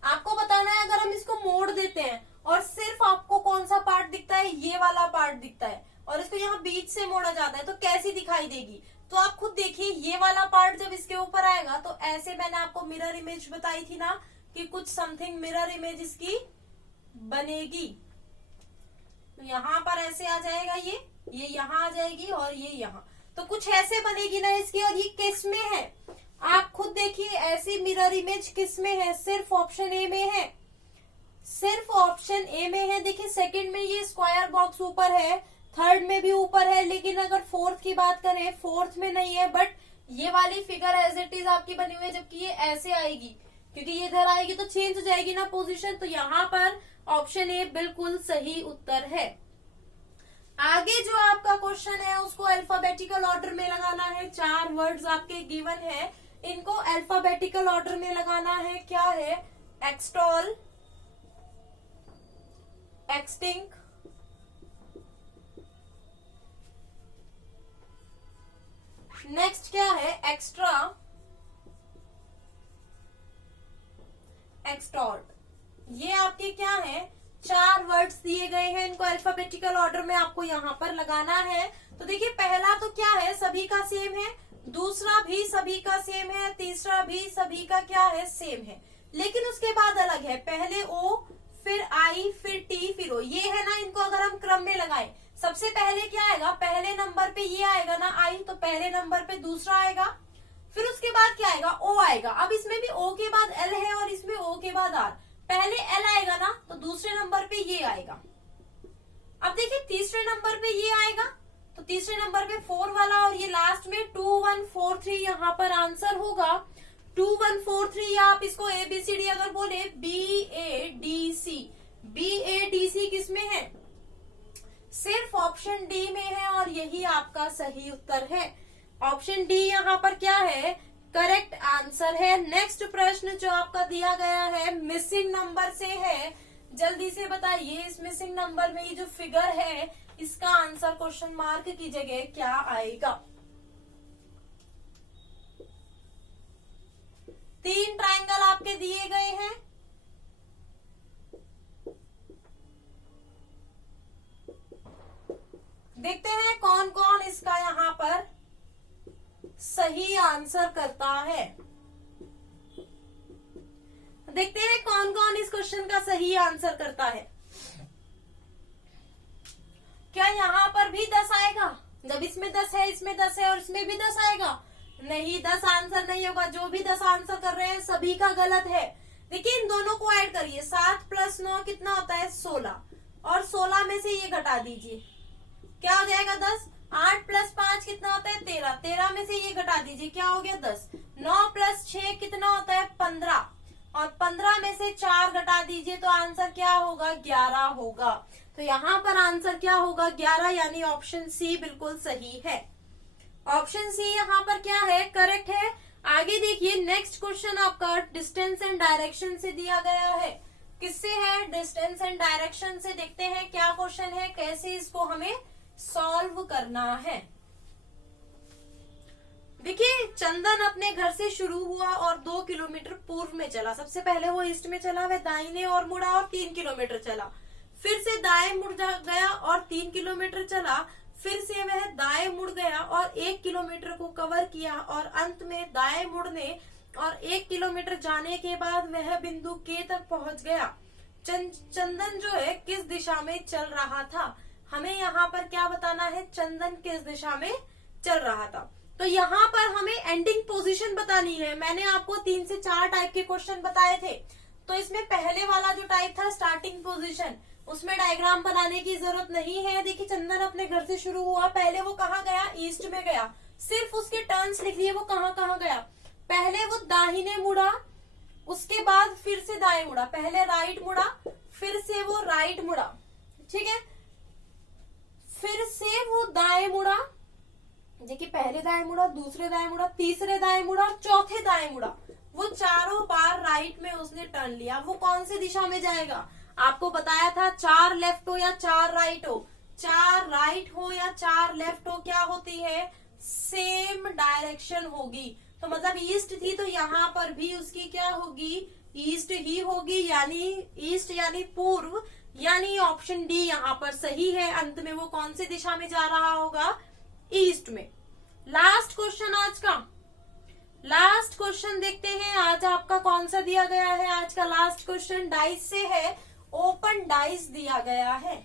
आपको बताना है। अगर हम इसको मोड़ देते हैं और सिर्फ आपको कौन सा पार्ट दिखता है, ये वाला पार्ट दिखता है, और इसको यहाँ बीच से मोड़ा जाता है तो कैसी दिखाई देगी। तो आप खुद देखिए, ये वाला पार्ट जब इसके ऊपर आएगा तो ऐसे, मैंने आपको मिरर इमेज बताई थी ना कि कुछ समथिंग मिरर इमेज इसकी बनेगी। तो यहाँ पर ऐसे आ जाएगा, ये यहाँ आ जाएगी और ये यहाँ, तो कुछ ऐसे बनेगी ना इसकी। और ये किस में है, आप खुद देखिए, ऐसी मिरर इमेज किस में है, सिर्फ ऑप्शन ए में है, सिर्फ ऑप्शन ए में है। देखिए सेकंड में ये स्क्वायर बॉक्स ऊपर है, थर्ड में भी ऊपर है, लेकिन अगर फोर्थ की बात करें, फोर्थ में नहीं है। बट ये वाली फिगर एज इट इज आपकी बनी हुई है, जबकि ये ऐसे आएगी, क्योंकि ये इधर आएगी तो चेंज हो जाएगी ना पोजीशन। तो यहाँ पर ऑप्शन ए बिल्कुल सही उत्तर है। आगे जो आपका क्वेश्चन है उसको अल्फाबेटिकल ऑर्डर में लगाना है। 4 वर्ड्स आपके गिवन है, इनको अल्फाबेटिकल ऑर्डर में लगाना है। क्या है, एक्सटॉल, एक्सटिंक्ट, नेक्स्ट क्या है, एक्स्ट्रा, एक्सटॉर्ट। ये आपके क्या है, 4 वर्ड्स दिए गए हैं, इनको अल्फाबेटिकल ऑर्डर में आपको यहाँ पर लगाना है। तो देखिए पहला तो क्या है, सभी का सेम है, दूसरा भी सभी का सेम है, तीसरा भी सभी का क्या है, सेम है, लेकिन उसके बाद अलग है, पहले ओ, फिर आई, फिर टी, फिर ओ, ये है ना, इनको अगर हम क्रम में लगाएं, सबसे पहले क्या आएगा, पहले नंबर पे ये आएगा ना आई, तो पहले नंबर पे दूसरा आएगा, फिर उसके बाद क्या आएगा, ओ आएगा। अब इसमें भी ओ के बाद एल है और इसमें ओ के बाद आर, पहले एल आएगा ना, तो दूसरे नंबर पे ये आएगा। अब देखिए तीसरे नंबर पे ये आएगा, तो तीसरे नंबर पे 4 वाला, और ये लास्ट में 2 1 4 3 यहाँ पर आंसर होगा 2 1 4 3। या आप इसको ABCD अगर बोले BADC, BADC किसमें है, सिर्फ ऑप्शन डी में है, और यही आपका सही उत्तर है। ऑप्शन डी यहाँ पर क्या है, करेक्ट आंसर है। नेक्स्ट प्रश्न जो आपका दिया गया है मिसिंग नंबर से है, जल्दी से बताइए इस मिसिंग नंबर में ये जो फिगर है इसका आंसर क्वेश्चन मार्क की जगह क्या आएगा। 3 ट्रायंगल आपके दिए गए हैं, देखते हैं कौन कौन इसका यहाँ पर सही आंसर करता है। देखते हैं कौन कौन इस क्वेश्चन का सही आंसर करता है। क्या यहाँ पर भी 10 आएगा, जब इसमें 10 है, इसमें 10 है और इसमें भी 10 आएगा? नहीं, 10 आंसर नहीं होगा। जो भी 10 आंसर कर रहे हैं सभी का गलत है। देखिए इन दोनों को ऐड करिए, 7 + 9 कितना होता है, 16, और 16 में से ये घटा दीजिए, क्या हो जाएगा 10। 8 + 5 कितना होता है, 13, 13 में से ये घटा दीजिए, क्या हो गया 10। 9 + 6 कितना होता है, 15, और 15 में से 4 घटा दीजिए, तो आंसर क्या होगा, 11 होगा। तो यहाँ पर आंसर क्या होगा, 11, यानी ऑप्शन सी बिल्कुल सही है। ऑप्शन सी यहाँ पर क्या है, करेक्ट है। आगे देखिए नेक्स्ट क्वेश्चन आपका डिस्टेंस एंड डायरेक्शन से दिया गया है। किससे है, डिस्टेंस एंड डायरेक्शन से। देखते हैं क्या क्वेश्चन है, कैसे इसको हमें सॉल्व करना है। देखिए चंदन अपने घर से शुरू हुआ और 2 किलोमीटर पूर्व में चला। सबसे पहले वो ईस्ट में चला, वह दाहिने और मुड़ा और 3 किलोमीटर चला, फिर से दाएं मुड़ गया और 3 किलोमीटर चला, फिर से वह दाएं मुड़ गया और 1 किलोमीटर को कवर किया, और अंत में दाएं मुड़ने और 1 किलोमीटर जाने के बाद वह बिंदु के तक पहुंच गया। चंदन जो है किस दिशा में चल रहा था, हमें यहाँ पर क्या बताना है, चंदन किस दिशा में चल रहा था। तो यहाँ पर हमें एंडिंग पोजीशन बतानी है। मैंने आपको 3 से 4 टाइप के क्वेश्चन बताए थे, तो इसमें पहले वाला जो टाइप था स्टार्टिंग पोजीशन, उसमें डायग्राम बनाने की जरूरत नहीं है। देखिए चंदन अपने घर से शुरू हुआ, पहले वो कहाँ गया, ईस्ट में गया, सिर्फ उसके टर्न्स लिख लिए, वो कहाँ कहाँ गया। पहले वो दाहिने मुड़ा, उसके बाद फिर से दाएं मुड़ा, पहले राइट मुड़ा, फिर से वो राइट मुड़ा, ठीक है, फिर से वो दाएं मुड़ा, देखिए पहले दाएं मुड़ा, दूसरे दाएं मुड़ा, तीसरे दाएं मुड़ा, चौथे दाएं मुड़ा। वो चारों बार राइट में उसने टर्न लिया। वो कौन सी दिशा में जाएगा, आपको बताया था 4 लेफ्ट हो या 4 राइट हो, 4 राइट हो या 4 लेफ्ट हो, क्या होती है, सेम डायरेक्शन होगी। तो मतलब ईस्ट थी, तो यहाँ पर भी उसकी क्या होगी, ईस्ट ही होगी, यानी ईस्ट यानी पूर्व, यानी ऑप्शन डी यहाँ पर सही है। अंत में वो कौन सी दिशा में जा रहा होगा, ईस्ट में। लास्ट क्वेश्चन आज का, लास्ट क्वेश्चन देखते हैं आज आपका कौन सा दिया गया है। आज का लास्ट क्वेश्चन डाइस से है, ओपन डाइस दिया गया है।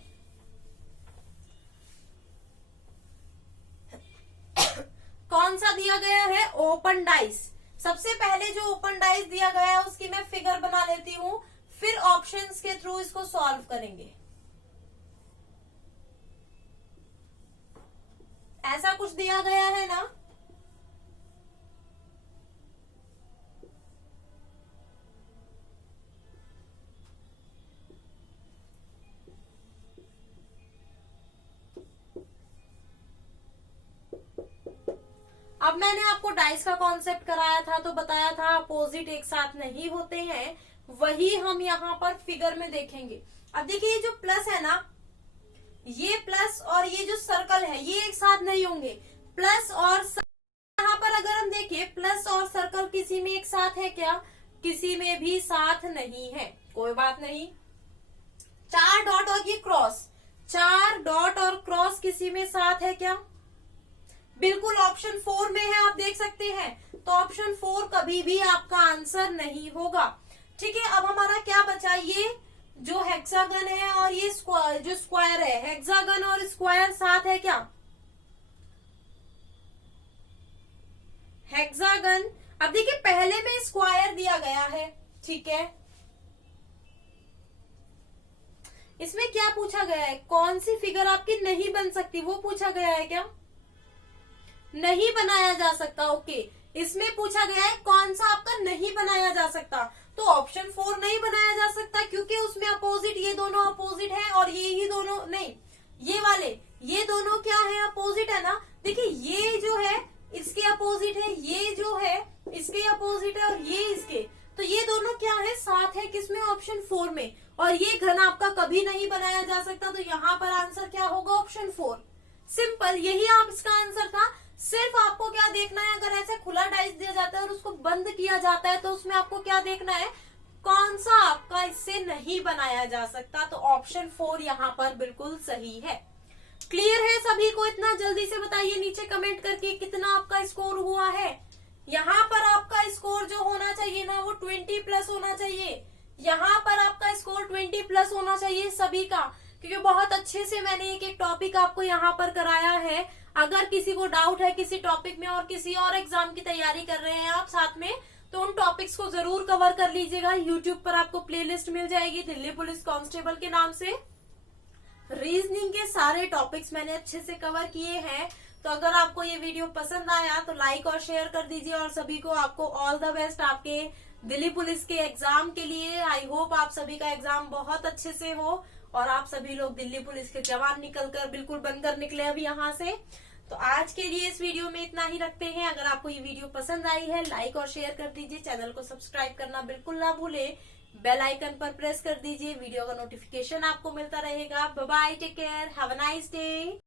कौन सा दिया गया है, ओपन डाइस। सबसे पहले जो ओपन डाइस दिया गया है उसकी मैं फिगर बना लेती हूँ, फिर ऑप्शंस के थ्रू इसको सॉल्व करेंगे। ऐसा कुछ दिया गया है ना, अब मैंने आपको डाइस का कॉन्सेप्ट कराया था, तो बताया था अपोजिट एक साथ नहीं होते हैं, वही हम यहाँ पर फिगर में देखेंगे। अब देखिए ये जो प्लस है ना, ये प्लस और ये जो सर्कल है ये एक साथ नहीं होंगे, प्लस और अगर हम देखें प्लस और सर्कल किसी में एक साथ है क्या? किसी में भी साथ नहीं है, कोई बात नहीं। 4 डॉट और ये क्रॉस, 4 डॉट और क्रॉस किसी में साथ है क्या? बिल्कुल ऑप्शन 4 में है, आप देख सकते हैं। तो ऑप्शन 4 कभी भी आपका आंसर नहीं होगा। ठीक है, अब हमारा क्या बचा? ये जो हेक्सागन है और ये जो स्क्वायर है, हेक्सागन और स्क्वायर साथ है क्या? हेक्सागन, अब देखिए पहले में स्क्वायर दिया गया है, ठीक है। इसमें क्या पूछा गया है? कौन सी फिगर आपकी नहीं बन सकती, वो पूछा गया है क्या? नहीं बनाया जा सकता, ओके। इसमें पूछा गया है कौन सा आपका नहीं बनाया जा सकता, तो ऑप्शन 4 नहीं बनाया जा सकता क्योंकि उसमें अपोजिट, ये दोनों अपोजिट है और ये ही दोनों नहीं, ये वाले, ये दोनों क्या है? अपोजिट है ना। देखिए ये जो है इसके अपोजिट है, ये जो है इसके अपोजिट है और ये इसके, तो ये दोनों क्या है? साथ है किसमें? ऑप्शन 4 में। और ये घन आपका कभी नहीं बनाया जा सकता, तो यहाँ पर आंसर क्या होगा? ऑप्शन 4। सिंपल, यही आप इसका आंसर था। सिर्फ आपको क्या देखना है, अगर ऐसे खुला डाइस दिया जाता है और उसको बंद किया जाता है तो उसमें आपको क्या देखना है? कौन सा आपका इससे नहीं बनाया जा सकता, तो ऑप्शन 4 यहाँ पर बिल्कुल सही है। क्लियर है सभी को? इतना जल्दी से बताइए नीचे कमेंट करके कितना आपका स्कोर हुआ है। यहाँ पर आपका स्कोर जो होना चाहिए ना वो 20 प्लस होना चाहिए। यहाँ पर आपका स्कोर 20 प्लस होना चाहिए सभी का, क्योंकि बहुत अच्छे से मैंने एक एक टॉपिक आपको यहाँ पर कराया है। अगर किसी को डाउट है किसी टॉपिक में और किसी और एग्जाम की तैयारी कर रहे हैं आप साथ में, तो उन टॉपिक्स को जरूर कवर कर लीजिएगा। यूट्यूब पर आपको प्लेलिस्ट मिल जाएगी दिल्ली पुलिस कांस्टेबल के नाम से। रीजनिंग के सारे टॉपिक्स मैंने अच्छे से कवर किए हैं। तो अगर आपको ये वीडियो पसंद आया तो लाइक और शेयर कर दीजिए, और सभी को आपको ऑल द बेस्ट आपके दिल्ली पुलिस के एग्जाम के लिए। आई होप आप सभी का एग्जाम बहुत अच्छे से हो और आप सभी लोग दिल्ली पुलिस के जवान निकलकर बिल्कुल बनकर निकले अभी यहाँ से। तो आज के लिए इस वीडियो में इतना ही रखते हैं। अगर आपको ये वीडियो पसंद आई है लाइक और शेयर कर दीजिए, चैनल को सब्सक्राइब करना बिल्कुल ना भूले, बेल आइकन पर प्रेस कर दीजिए, वीडियो का नोटिफिकेशन आपको मिलता रहेगा। Bye bye, take care, have a nice day.